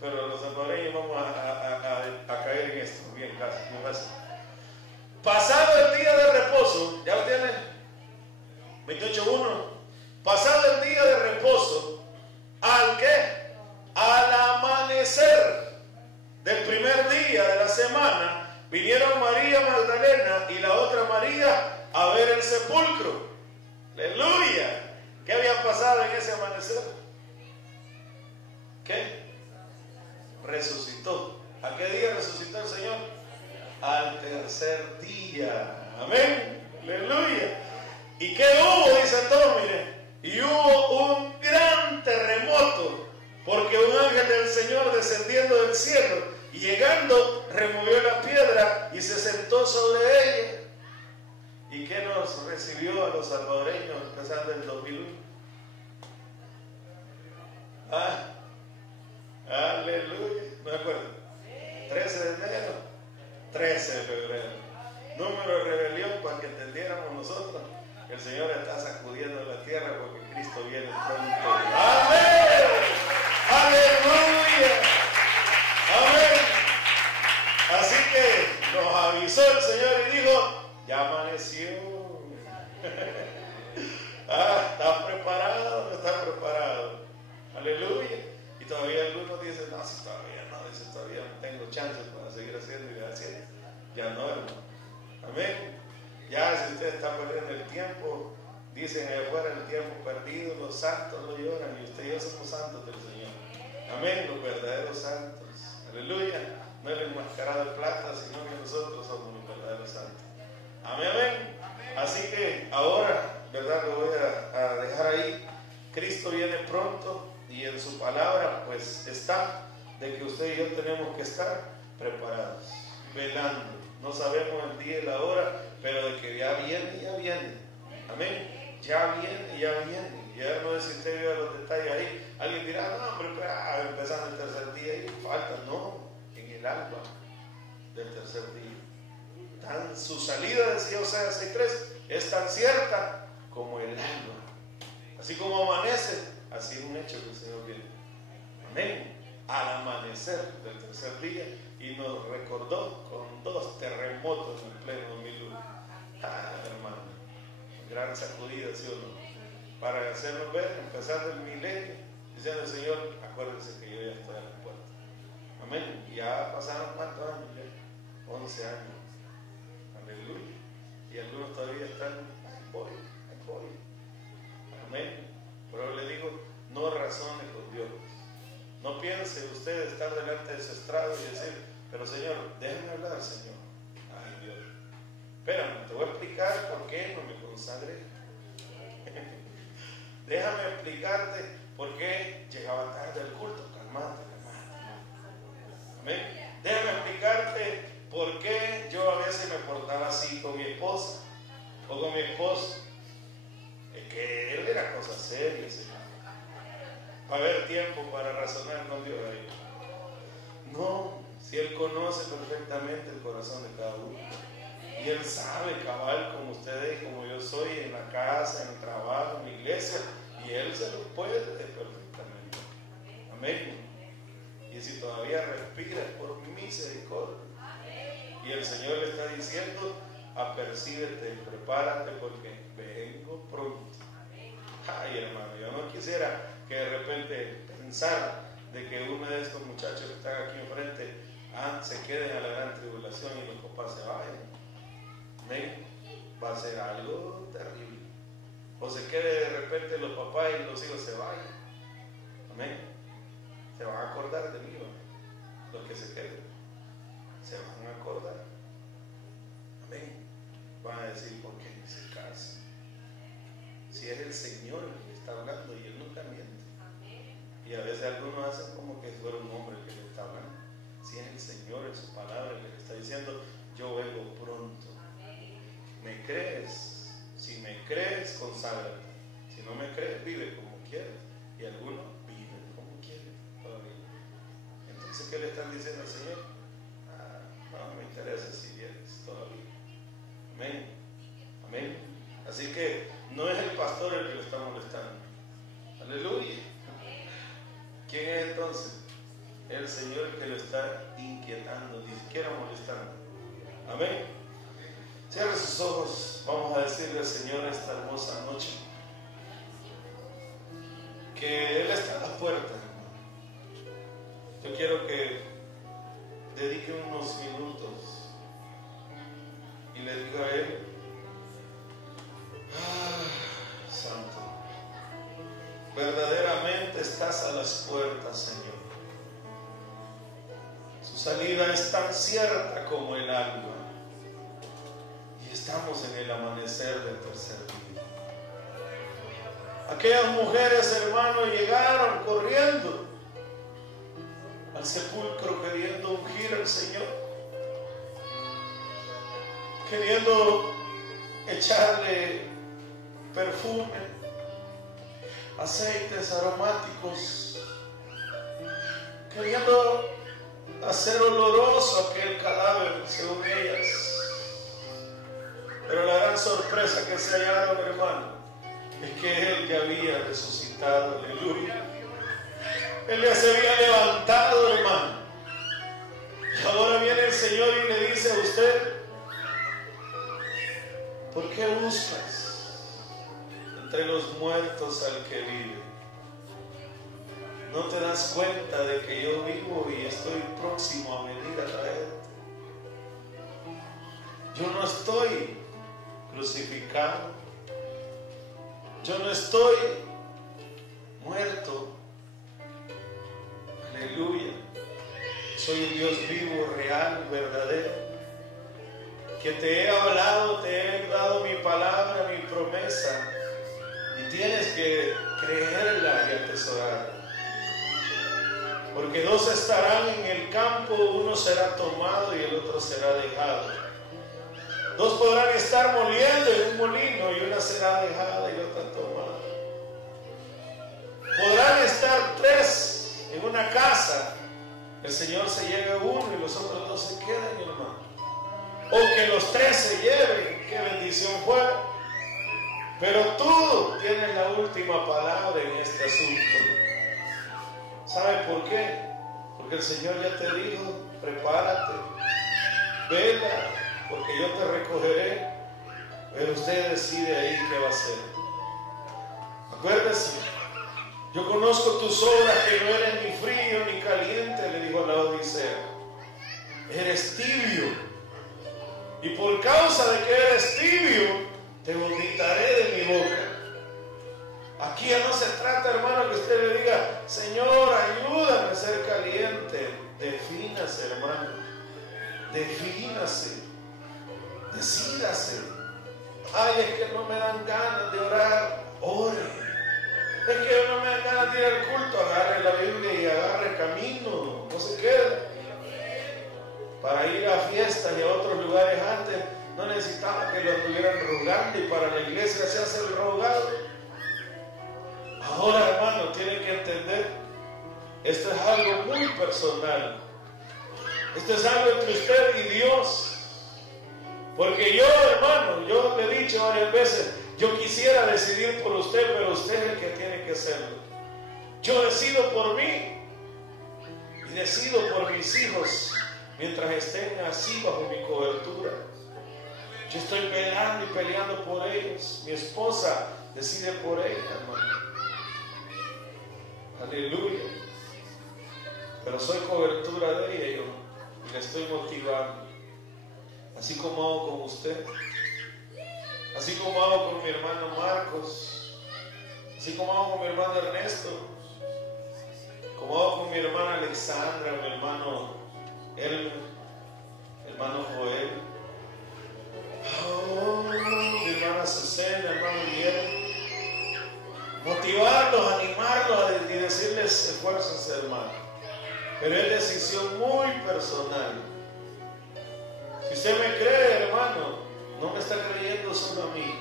pero los salvadoreños vamos a caer en esto. Bien, gracias. Pasado el día de reposo, ¿ya lo tienen? 28.1. Pasado el día de reposo, ¿al qué? Al amanecer del primer día de la semana, vinieron María Magdalena y la otra María a ver el sepulcro. ¡Aleluya! ¿Qué había pasado en ese amanecer? ¿Qué? Resucitó. ¿A qué día resucitó el Señor? Al tercer día. Amén. Aleluya. ¿Y qué hubo? Dice todo, mire. Y hubo un gran terremoto, porque un ángel del Señor descendiendo del cielo y llegando removió la piedra y se sentó sobre ella. ¿Y qué nos recibió a los salvadoreños empezando el 2001? Aleluya. ¿No me acuerdo? 13 de enero, 13 de febrero. Número de rebelión para que entendiéramos nosotros que el Señor está sacudiendo la tierra porque Cristo viene pronto. ¡Amén! ¡Aleluya! ¡Amén! Así que nos avisó el Señor y dijo: ya amaneció. ¿Estás preparado? ¿No estás preparado? Aleluya. Y todavía algunos dicen: no, si todavía no, dice, todavía no tengo chance para seguir haciendo y haciendo. Ya no, hermano. Amén. Ya si usted está perdiendo el tiempo, dicen allá afuera, el tiempo perdido, los santos lo lloran, y usted y yo somos santos del Señor. Amén, los verdaderos santos. Aleluya. No el enmascarado de plata, sino que nosotros somos los verdaderos santos. Amén, amén. Así que ahora, ¿verdad? Lo voy a dejar ahí. Cristo viene pronto y en su palabra pues está de que usted y yo tenemos que estar preparados, velando. No sabemos el día y la hora, pero de que ya viene, ya viene. Amén. Ya viene, ya viene. Ya no sé si usted vea los detalles ahí. Alguien dirá: no, hombre, empezando el tercer día y falta. No, en el alba del tercer día. Su salida, decía Oseas 6:3, es tan cierta como el alba. Así como amanece, así es un hecho que el Señor viene. Amén. Al amanecer del tercer día, y nos recordó con 2 terremotos en pleno 2001. Hermano, gran sacudida, ¿sí o no? Para hacernos ver, empezando el milenio, diciendo el Señor: acuérdense que yo ya estoy a la puerta. Amén. Ya pasaron ¿cuántos años? Ya 11 años. Aleluya. Y algunos todavía están: ahí voy. Amén. Pero le digo, no razone con Dios. No piense usted estar delante de su estrado y decir: pero Señor, déjeme hablar, Señor. Ay, Dios, espérame, te voy a explicar por qué no me consagré. explicarte por qué llegaba tarde al culto. Calmate. Amén. Déjame explicarte por qué yo a veces me portaba así con mi esposa o con mi esposo. Es que él era cosa seria, Señor. Va a haber tiempo para razonar, no Dios ahí. No, si Él conoce perfectamente el corazón de cada uno. Y Él sabe cabal como ustedes, como yo soy, en la casa, en el trabajo, en la iglesia. Y Él se lo puede perfectamente. Amén. Y si todavía respira es por misericordia. Y el Señor le está diciendo: apercíbete, prepárate porque vengo pronto. Ay, hermano, yo no quisiera que de repente pensar de que uno de estos muchachos que están aquí enfrente se queden a la gran tribulación y los papás se vayan. Amén. Va a ser algo terrible. O se quede de repente los papás y los hijos se vayan. Amén. Se van a acordar de mí, ¿no? Los que se queden. Se van a acordar. Amén. Van a decir: ¿por qué no se casa? Si es el Señor el que está hablando y Él nunca miente. Y a veces algunos hacen como que fuera un hombre que le está hablando. Si es el Señor en su palabra que le está diciendo: yo vengo pronto. ¿Me crees? Si me crees, conságrate. Si no me crees, vive como quieres. Y algunos viven como quieren todavía. Entonces, ¿qué le están diciendo al Señor? No me interesa si vienes todavía. Amén. Amén. Así que no es el pastor el que lo está molestando. Aleluya. ¿Quién es entonces? El Señor que lo está inquietando, ni siquiera molestando. Amén. Cierre sus ojos. Vamos a decirle al Señor esta hermosa noche que Él está a la puerta. Yo quiero que dedique unos minutos y le diga a Él: Santo, verdaderamente estás a las puertas, Señor. Su salida es tan cierta como el alba. Y estamos en el amanecer del tercer día. Aquellas mujeres, hermano, llegaron corriendo al sepulcro queriendo ungir al Señor, queriendo echarle perfume, aceites aromáticos, queriendo hacer oloroso aquel cadáver según ellas. Pero la gran sorpresa que se hallaron, hermano, es que Él ya había resucitado. Aleluya. Él ya se había levantado, hermano. Y ahora viene el Señor y le dice a usted: ¿por qué buscas entre los muertos al que vive? ¿No te das cuenta de que yo vivo y estoy próximo a venir a traerte? Yo no estoy crucificado. Yo no estoy muerto. Aleluya. Soy el Dios vivo, real, verdadero, que te he hablado, te he dado mi palabra, mi promesa, y tienes que creerla y atesorarla. Porque dos estarán en el campo, uno será tomado y el otro será dejado. Dos podrán estar moliendo en un molino y una será dejada y otra tomada. Podrán estar tres en una casa, el Señor se lleve uno y los otros dos se queden, hermano. O que los tres se lleven, qué bendición fue. Pero tú tienes la última palabra en este asunto. ¿Sabe por qué? Porque el Señor ya te dijo: prepárate, vela, porque yo te recogeré. Pero usted decide ahí qué va a hacer. Acuérdese, yo conozco tus obras, que no eres ni frío ni caliente, le dijo a la Odisea. Eres tibio. Y por causa de que eres tibio, te vomitaré de mi boca. Aquí ya no se trata, hermano, que usted le diga: Señor, ayúdame a ser caliente. Defínase, hermano. Defínase. Decídase. Ay, es que no me dan ganas de orar. Ore. Es que de ir al culto, agarre la Biblia y agarre camino, no se quede. Para ir a fiestas y a otros lugares antes, no necesitaba que lo estuvieran rogando, y para la iglesia se hace el rogado. Ahora, hermano, tienen que entender, esto es algo muy personal. Esto es algo entre usted y Dios. Porque yo, hermano, yo le he dicho varias veces, yo quisiera decidir por usted, pero usted es el que tiene que hacerlo. Yo decido por mí y decido por mis hijos mientras estén así bajo mi cobertura. Yo estoy peleando y peleando por ellos. Mi esposa decide por ella, hermano. Aleluya. Pero soy cobertura de ella y yo le estoy motivando. Así como hago con usted, así como hago con mi hermano Marcos, así como hago con mi hermano Ernesto, como hago con mi hermana Alexandra, mi hermano Elmer, hermano Joel, mi hermana Susana, hermano Miguel, motivarlos, animarlos y decirles esfuérzos, hermano. Pero es decisión muy personal. Si usted me cree, hermano, no me está creyendo solo a mí,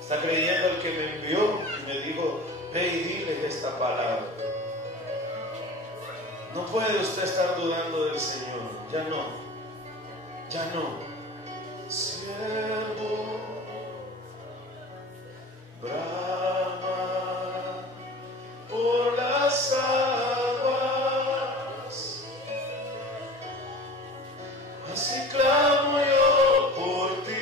está creyendo al que me envió y me dijo, ve y diles esta palabra. No puede usted estar dudando del Señor, ya no, ya no. Siervo, brama por las aguas, así clamo yo por ti,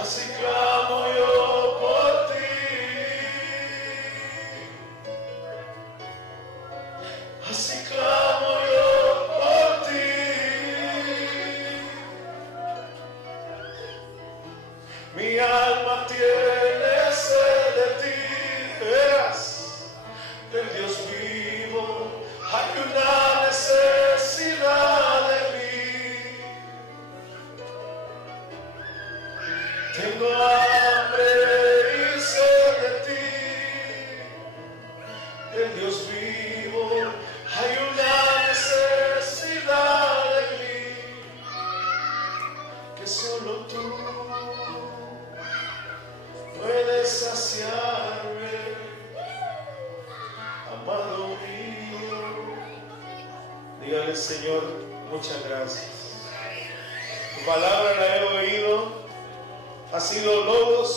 así clamo yo por ti, así clamo yo por ti. Mi alma tiene sed de ti, verás, del Dios vivo. Hay una necesidad de mí. Tengo hambre y sed de ti, del Dios vivo. Hay una necesidad de mí que solo tú puedes saciarme, amado mío. Dígale, Señor, muchas gracias. Tu palabra la he oído, ha sido logos,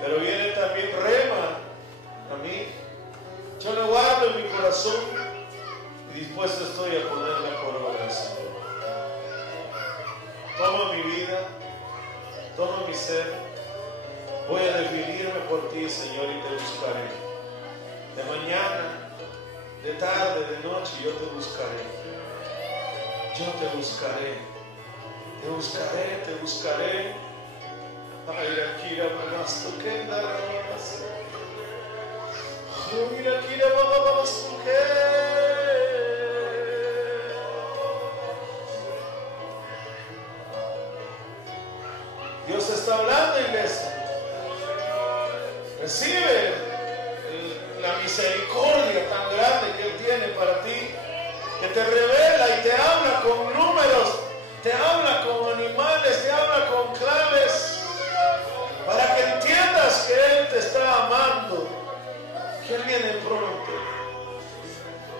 pero viene también rema a mí. Yo la guardo en mi corazón y dispuesto estoy a ponerla por obra, Señor. Toma mi vida, toma mi ser. Voy a definirme por ti, Señor, y te buscaré. De mañana, de tarde, de noche, yo te buscaré. Yo te buscaré. Te buscaré, te buscaré. Ay, Akira, mamás, tú qué andarás. Ay, Akira, mamás, tú qué. Dios está hablando, iglesia. Recibe la misericordia tan grande que Él tiene para ti, que te revela y te habla con números, te habla con animales, te habla con claves, para que entiendas que Él te está amando, que Él viene pronto.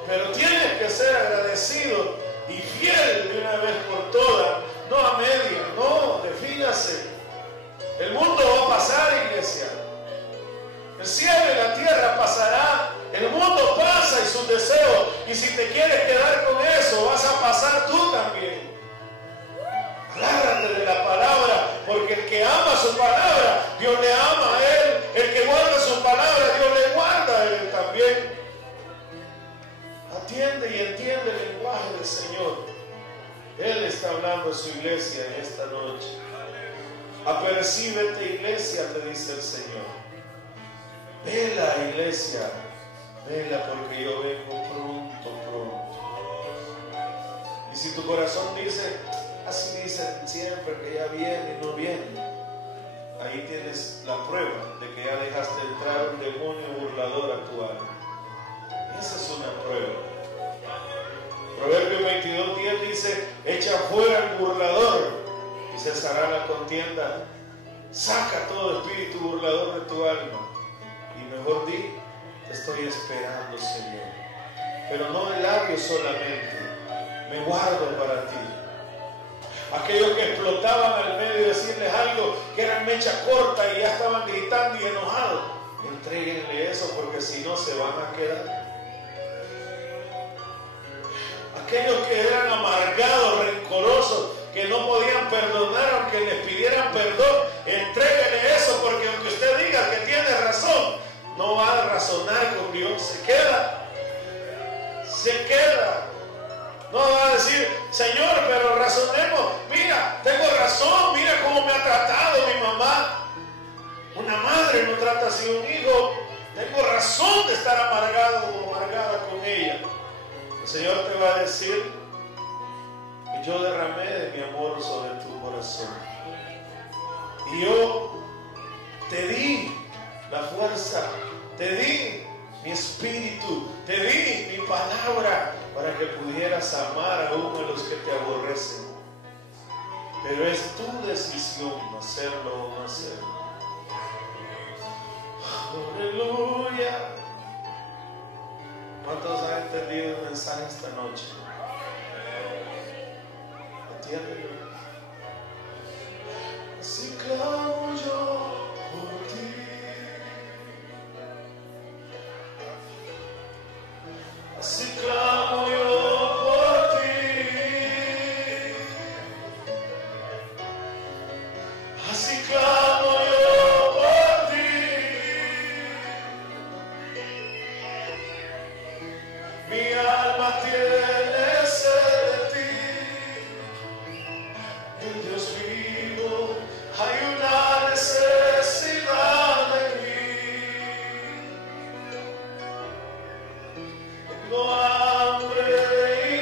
Pero tienes que ser agradecido y fiel de una vez por todas, no a media, no, defínase. El mundo va a pasar, iglesia. El cielo y la tierra pasará, el mundo pasa y sus deseos, y si te quieres quedar con eso, vas a pasar tú también. Agárrate de la palabra, porque el que ama su palabra, Dios le ama a él. El que guarda su palabra, Dios le guarda a él también. Atiende y entiende el lenguaje del Señor. Él está hablando a su iglesia en esta noche. Apercíbete, iglesia, te dice el Señor. Vela, iglesia, vela, porque yo vengo pronto, pronto. Y si tu corazón dice, así dicen siempre que ya viene y no viene, ahí tienes la prueba de que ya dejaste entrar un demonio burlador a tu alma. Esa es una prueba. Proverbio 22:10 dice: echa fuera el burlador y cesará la contienda. Saca todo espíritu burlador de tu alma. Y mejor di: te estoy esperando, Señor. Pero no de labios solamente, me guardo para ti. Aquellos que explotaban al medio de decirles algo que era mecha corta y ya estaban gritando y enojados, entréguenle eso, porque si no se van a quedar. Aquellos que eran amargados, rencorosos, que no podían perdonar aunque les pidieran perdón, entréguenle eso, porque aunque usted diga que tiene razón, no va a razonar con Dios, se queda. No va a decir: Señor, pero razonemos, mira, tengo razón, mira cómo me ha tratado mi mamá. Una madre no trata así a un hijo. Tengo razón de estar amargado o amargada con ella. El Señor te va a decir: yo derramé de mi amor sobre tu corazón, y yo te di la fuerza, te di mi espíritu, te di mi palabra para que pudieras amar a uno de los que te aborrecen. Pero es tu decisión hacerlo o no hacerlo. Aleluya. ¿Cuántos han entendido el mensaje esta noche? ¿Entienden? Así clamo yo por ti. Así clamo yo por ti. Así clamo yo por ti. Mi alma tiene sed de ti. En Dios vivo hay una necesidad en mí. Tengo hambre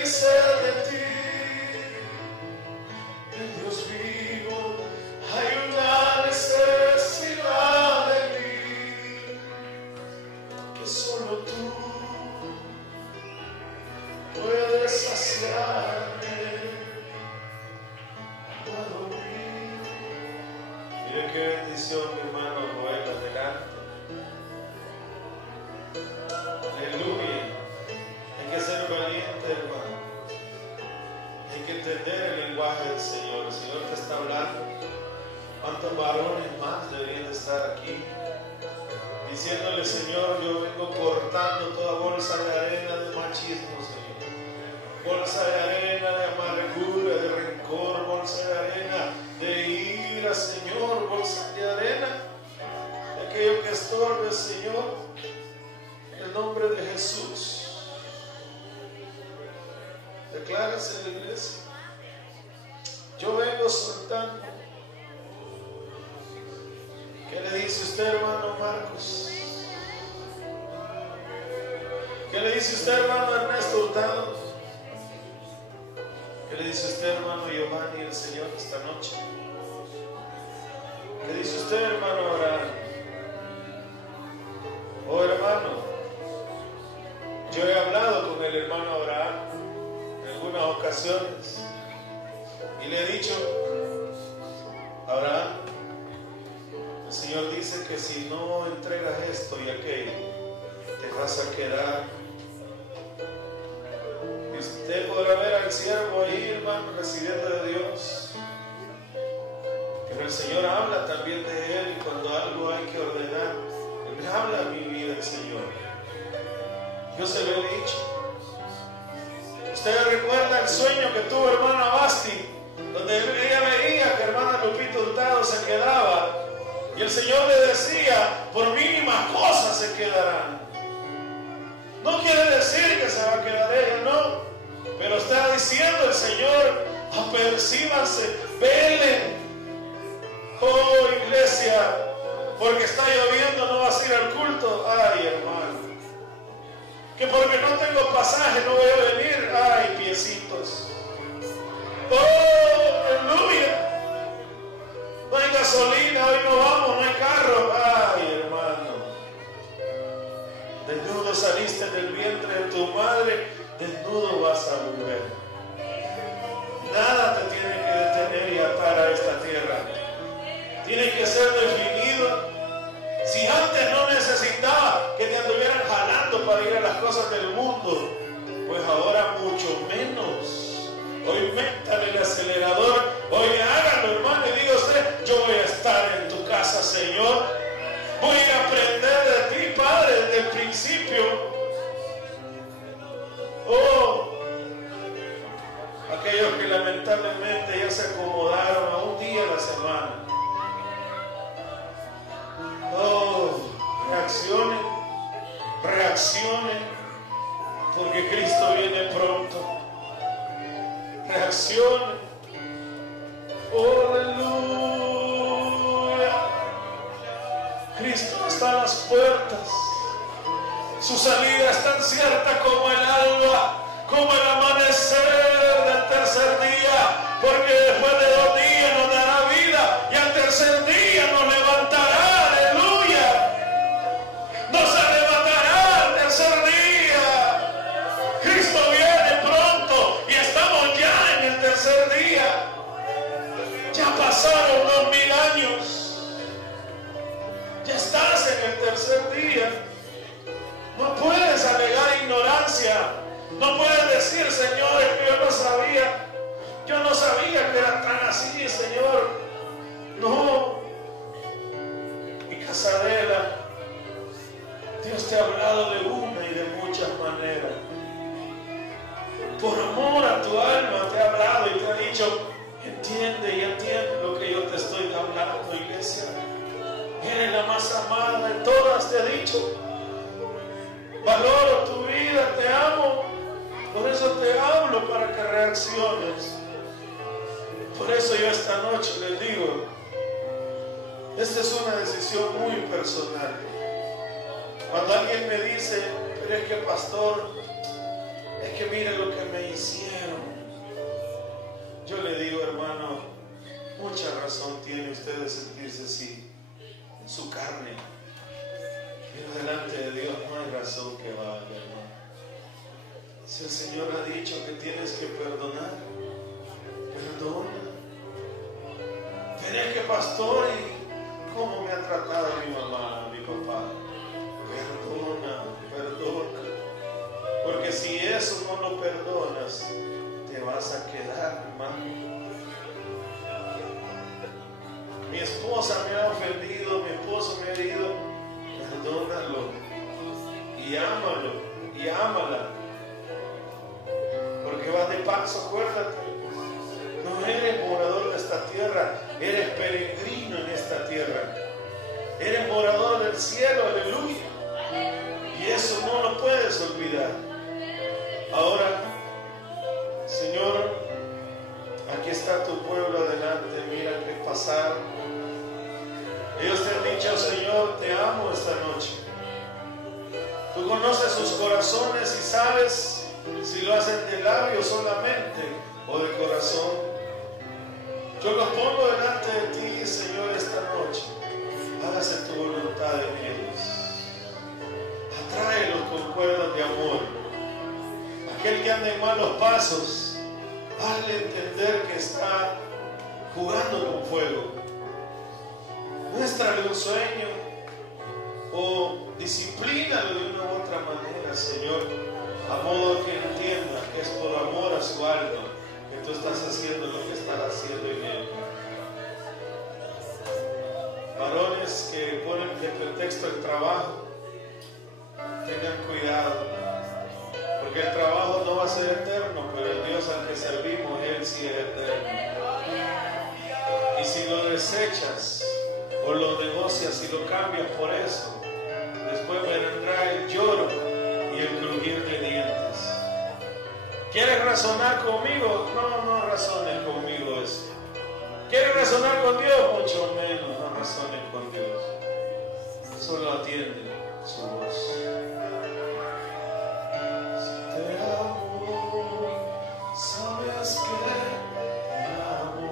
y sed de ti. En Dios vivo hay una necesidad en mí, que solo tú puedes saciarme. Mire qué bendición, mi hermano Noel, adelante. Aleluya. Hay que ser valiente, hermano. Hay que entender el lenguaje del Señor. El Señor te está hablando. ¿Cuántos varones más deberían de estar aquí? Diciéndole: Señor, yo vengo cortando toda bolsa de arena de machismo, Señor. Bolsa de arena de amargura, de rencor, bolsa de arena de ira, Señor, bolsa de arena de aquello que estorbe, Señor, en el nombre de Jesús. Declárase en la iglesia: yo vengo soltando. ¿Qué le dice usted, hermano Marcos? ¿Qué le dice usted, hermano Ernesto Hurtado? ¿Qué le dice usted, hermano Giovanni, el Señor, esta noche? ¿Qué dice usted, hermano Abraham? Oh, hermano, yo he hablado con el hermano Abraham en algunas ocasiones y le he dicho: Abraham, el Señor dice que si no entregas esto y aquello, te vas a quedar. Y usted podrá ver al siervo ahí, hermano, recibiendo de Dios. Pero el Señor habla también de él, y cuando algo hay que ordenar, Él habla a mi vida, el Señor. Yo se lo he dicho. Usted recuerda el sueño que tuvo hermana Basti, donde ella veía que hermana Lupita Hurtado se quedaba. Y el Señor le decía: por mínimas cosas se quedarán. No quiere decir que se va a quedar ella, no. Pero está diciendo el Señor: apercíbanse, velen. Oh, iglesia, porque está lloviendo no vas a ir al culto. Ay, hermano. Que porque no tengo pasaje no voy a venir. Ay, piecitos. Oh, aleluya. No haya gasolina, hoy no vamos, no hay carro. Ay, hermano. Desnudo saliste del vientre de tu madre, desnudo vas a volver. Nada te tiene que detener y atar a esta tierra. Tiene que ser definido. Si antes no necesitaba que te anduvieran jalando para ir a las cosas del mundo, pues ahora mucho menos. Hoy métale el acelerador, hoy hágalo, hermano, y diga usted: yo voy a estar en tu casa, Señor. Voy a aprender de ti, Padre, desde el principio. Oh, aquellos que lamentablemente ya se acomodaron a un día a la semana. Oh, reaccionen, reaccionen, porque Cristo viene pronto. Reaccionen. Oh, aleluya. Cristo está a las puertas. Su salida es tan cierta como el alba, como el amanecer del tercer día, porque después de 2 días nos dará vida y al tercer día nos levantará. Aleluya. Nos arrebatará al tercer día. Cristo viene pronto y estamos ya en el tercer día. Ya pasaron 2000 años. Ya estás en el tercer día. No puedes alegar ignorancia. No puedes decir: Señor, es que yo no sabía. Yo no sabía que era tan así, Señor. No. Y Casadela, Dios te ha hablado de una y de muchas maneras. Por amor a tu alma te ha hablado y te ha dicho: entiende y entiende lo que yo te estoy hablando, iglesia. Eres la más amada de todas, te ha dicho. Valoro tu vida, te amo. Por eso te hablo, para que reacciones. Por eso yo esta noche les digo: esta es una decisión muy personal. Cuando alguien me dice: pero es que, pastor, es que mire lo que me hicieron, yo le digo: hermano, mucha razón tiene usted de sentirse así en su carne, pero delante de Dios no hay razón que valga, hermano. Si el Señor ha dicho que tienes que perdonar, perdona. Pero es que, pastor, ¿y cómo me ha tratado mi mamá, mi papá? Perdona, perdona. Porque si eso no lo perdonas, te vas a quedar, hermano. Mi esposa me ha ofendido, mi esposo me ha herido. Perdónalo y ámalo y ámala. Porque vas de paso, acuérdate. No eres morador de esta tierra, eres peregrino en esta tierra. Eres morador del cielo, aleluya. Y eso no lo puedes olvidar. Ahora, Señor, aquí está tu pueblo adelante, mira que pasaron. Ellos te han dicho: Señor, te amo esta noche. Tú conoces sus corazones y sabes si lo hacen de labios solamente o de corazón. Yo los pongo delante de ti, Señor, esta noche. Hágase tu voluntad en ellos. Atráelos con cuerdas de amor. Aquel que anda en malos pasos, hazle entender que está jugando con fuego. Muéstrale un sueño o disciplínalo de una u otra manera, Señor, a modo que entienda que es por amor a su alma que tú estás haciendo lo que estás haciendo en él. Varones que ponen de pretexto el trabajo, tengan cuidado, porque el trabajo no va a ser eterno, pero el Dios al que servimos, Él sí es eterno. Y si lo desechas o lo negocias y lo cambias por eso, después vendrá el lloro y el crujir de dientes. ¿Quieres razonar conmigo? No razones conmigo eso. ¿Quieres razonar con Dios? Mucho menos, no razones con Dios. Solo atiende su voz. Si te amo, sabes que te amo.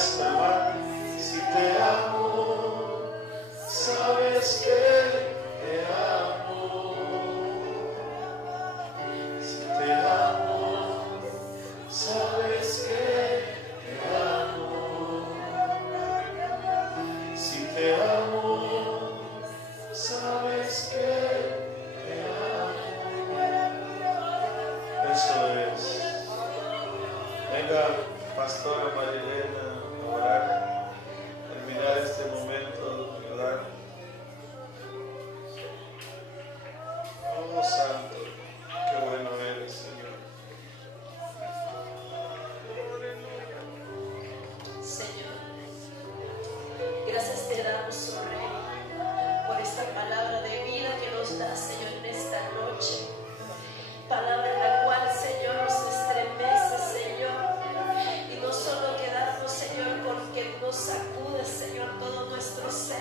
esto, hermano. Si te amo, sabes que te amo. Si te amo, sabes que te amo. Si te amo, sabes que te amo. Eso es. Venga, Pastora Marilena, a orar, terminar este momento de orar. Oh, Santo, qué bueno eres, Señor. Señor, gracias te damos, oh Rey, por esta palabra de vida que nos das, Señor, en esta noche. Palabra en la cual, Señor, nos estremece, Señor. Y no solo quedamos, Señor, porque nos sacude, Señor, todo nuestro ser.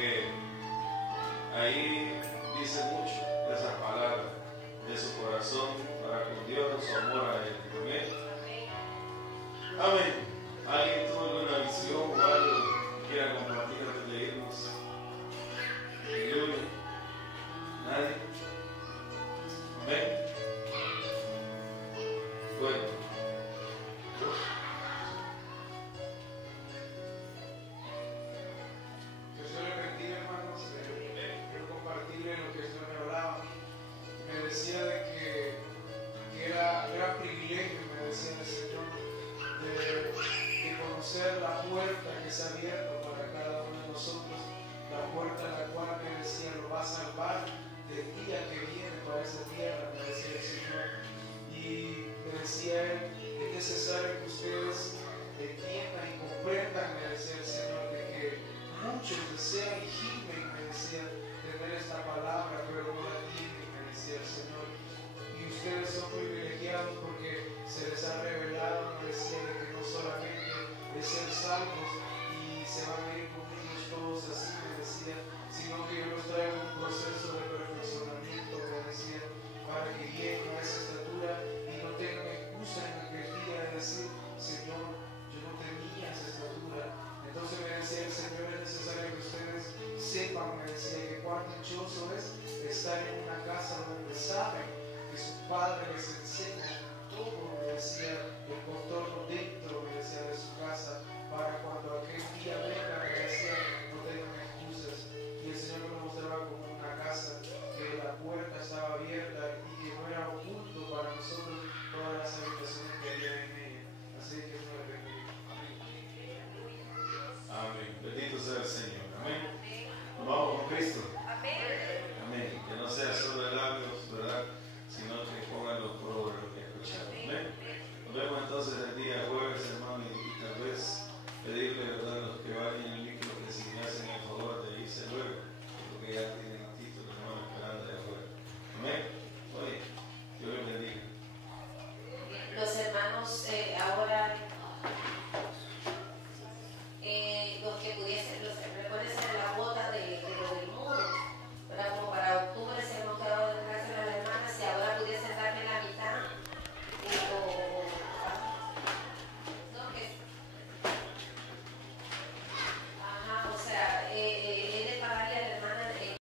porque ahí dice mucho de esa palabra, de su corazón para con Dios, su amor a Él. Amén. Amén. ¿Alguien tuvo alguna visión o algo que quiera compartir antes de irnos? Aleluya. ¿Nadie? Amén. Bueno. Decía de que era gran privilegio, me decía el Señor, de conocer la puerta que se ha abierto para cada uno de nosotros, la puerta en la cual me decía lo va a salvar del día que viene para esa tierra, me decía el Señor. Y me decía Él, es necesario que ustedes entiendan y comprendan, me decía el Señor, de que muchos desean y gimen, me decía, tener esta palabra, pero no la tienen, decía el Señor, y ustedes son privilegiados porque se les ha revelado, me decía, de que no solamente es ser salvos y se van a ir con ellos todos así, me decía, sino que yo los traigo un proceso de perfeccionamiento, me decía, para que lleguen a esa estatura y no tengan excusa en aquel día de decir, Señor, yo no tenía esa estatura. Entonces me decía el Señor, es necesario que ustedes sepan, me decía, que cuán dichoso es estar en una casa donde saben que su Padre les enseña todo, me decía, el contorno dentro, me decía, de su casa, para cuando aquel día venga, me decía, no tengan excusas. Y el Señor me mostraba como una casa que la puerta estaba abierta y que no era oculto para nosotros todas las habitaciones que había en ella. Así que no le bendiga. Amén. Bendito sea el Señor. Amén. Nos vamos con Cristo.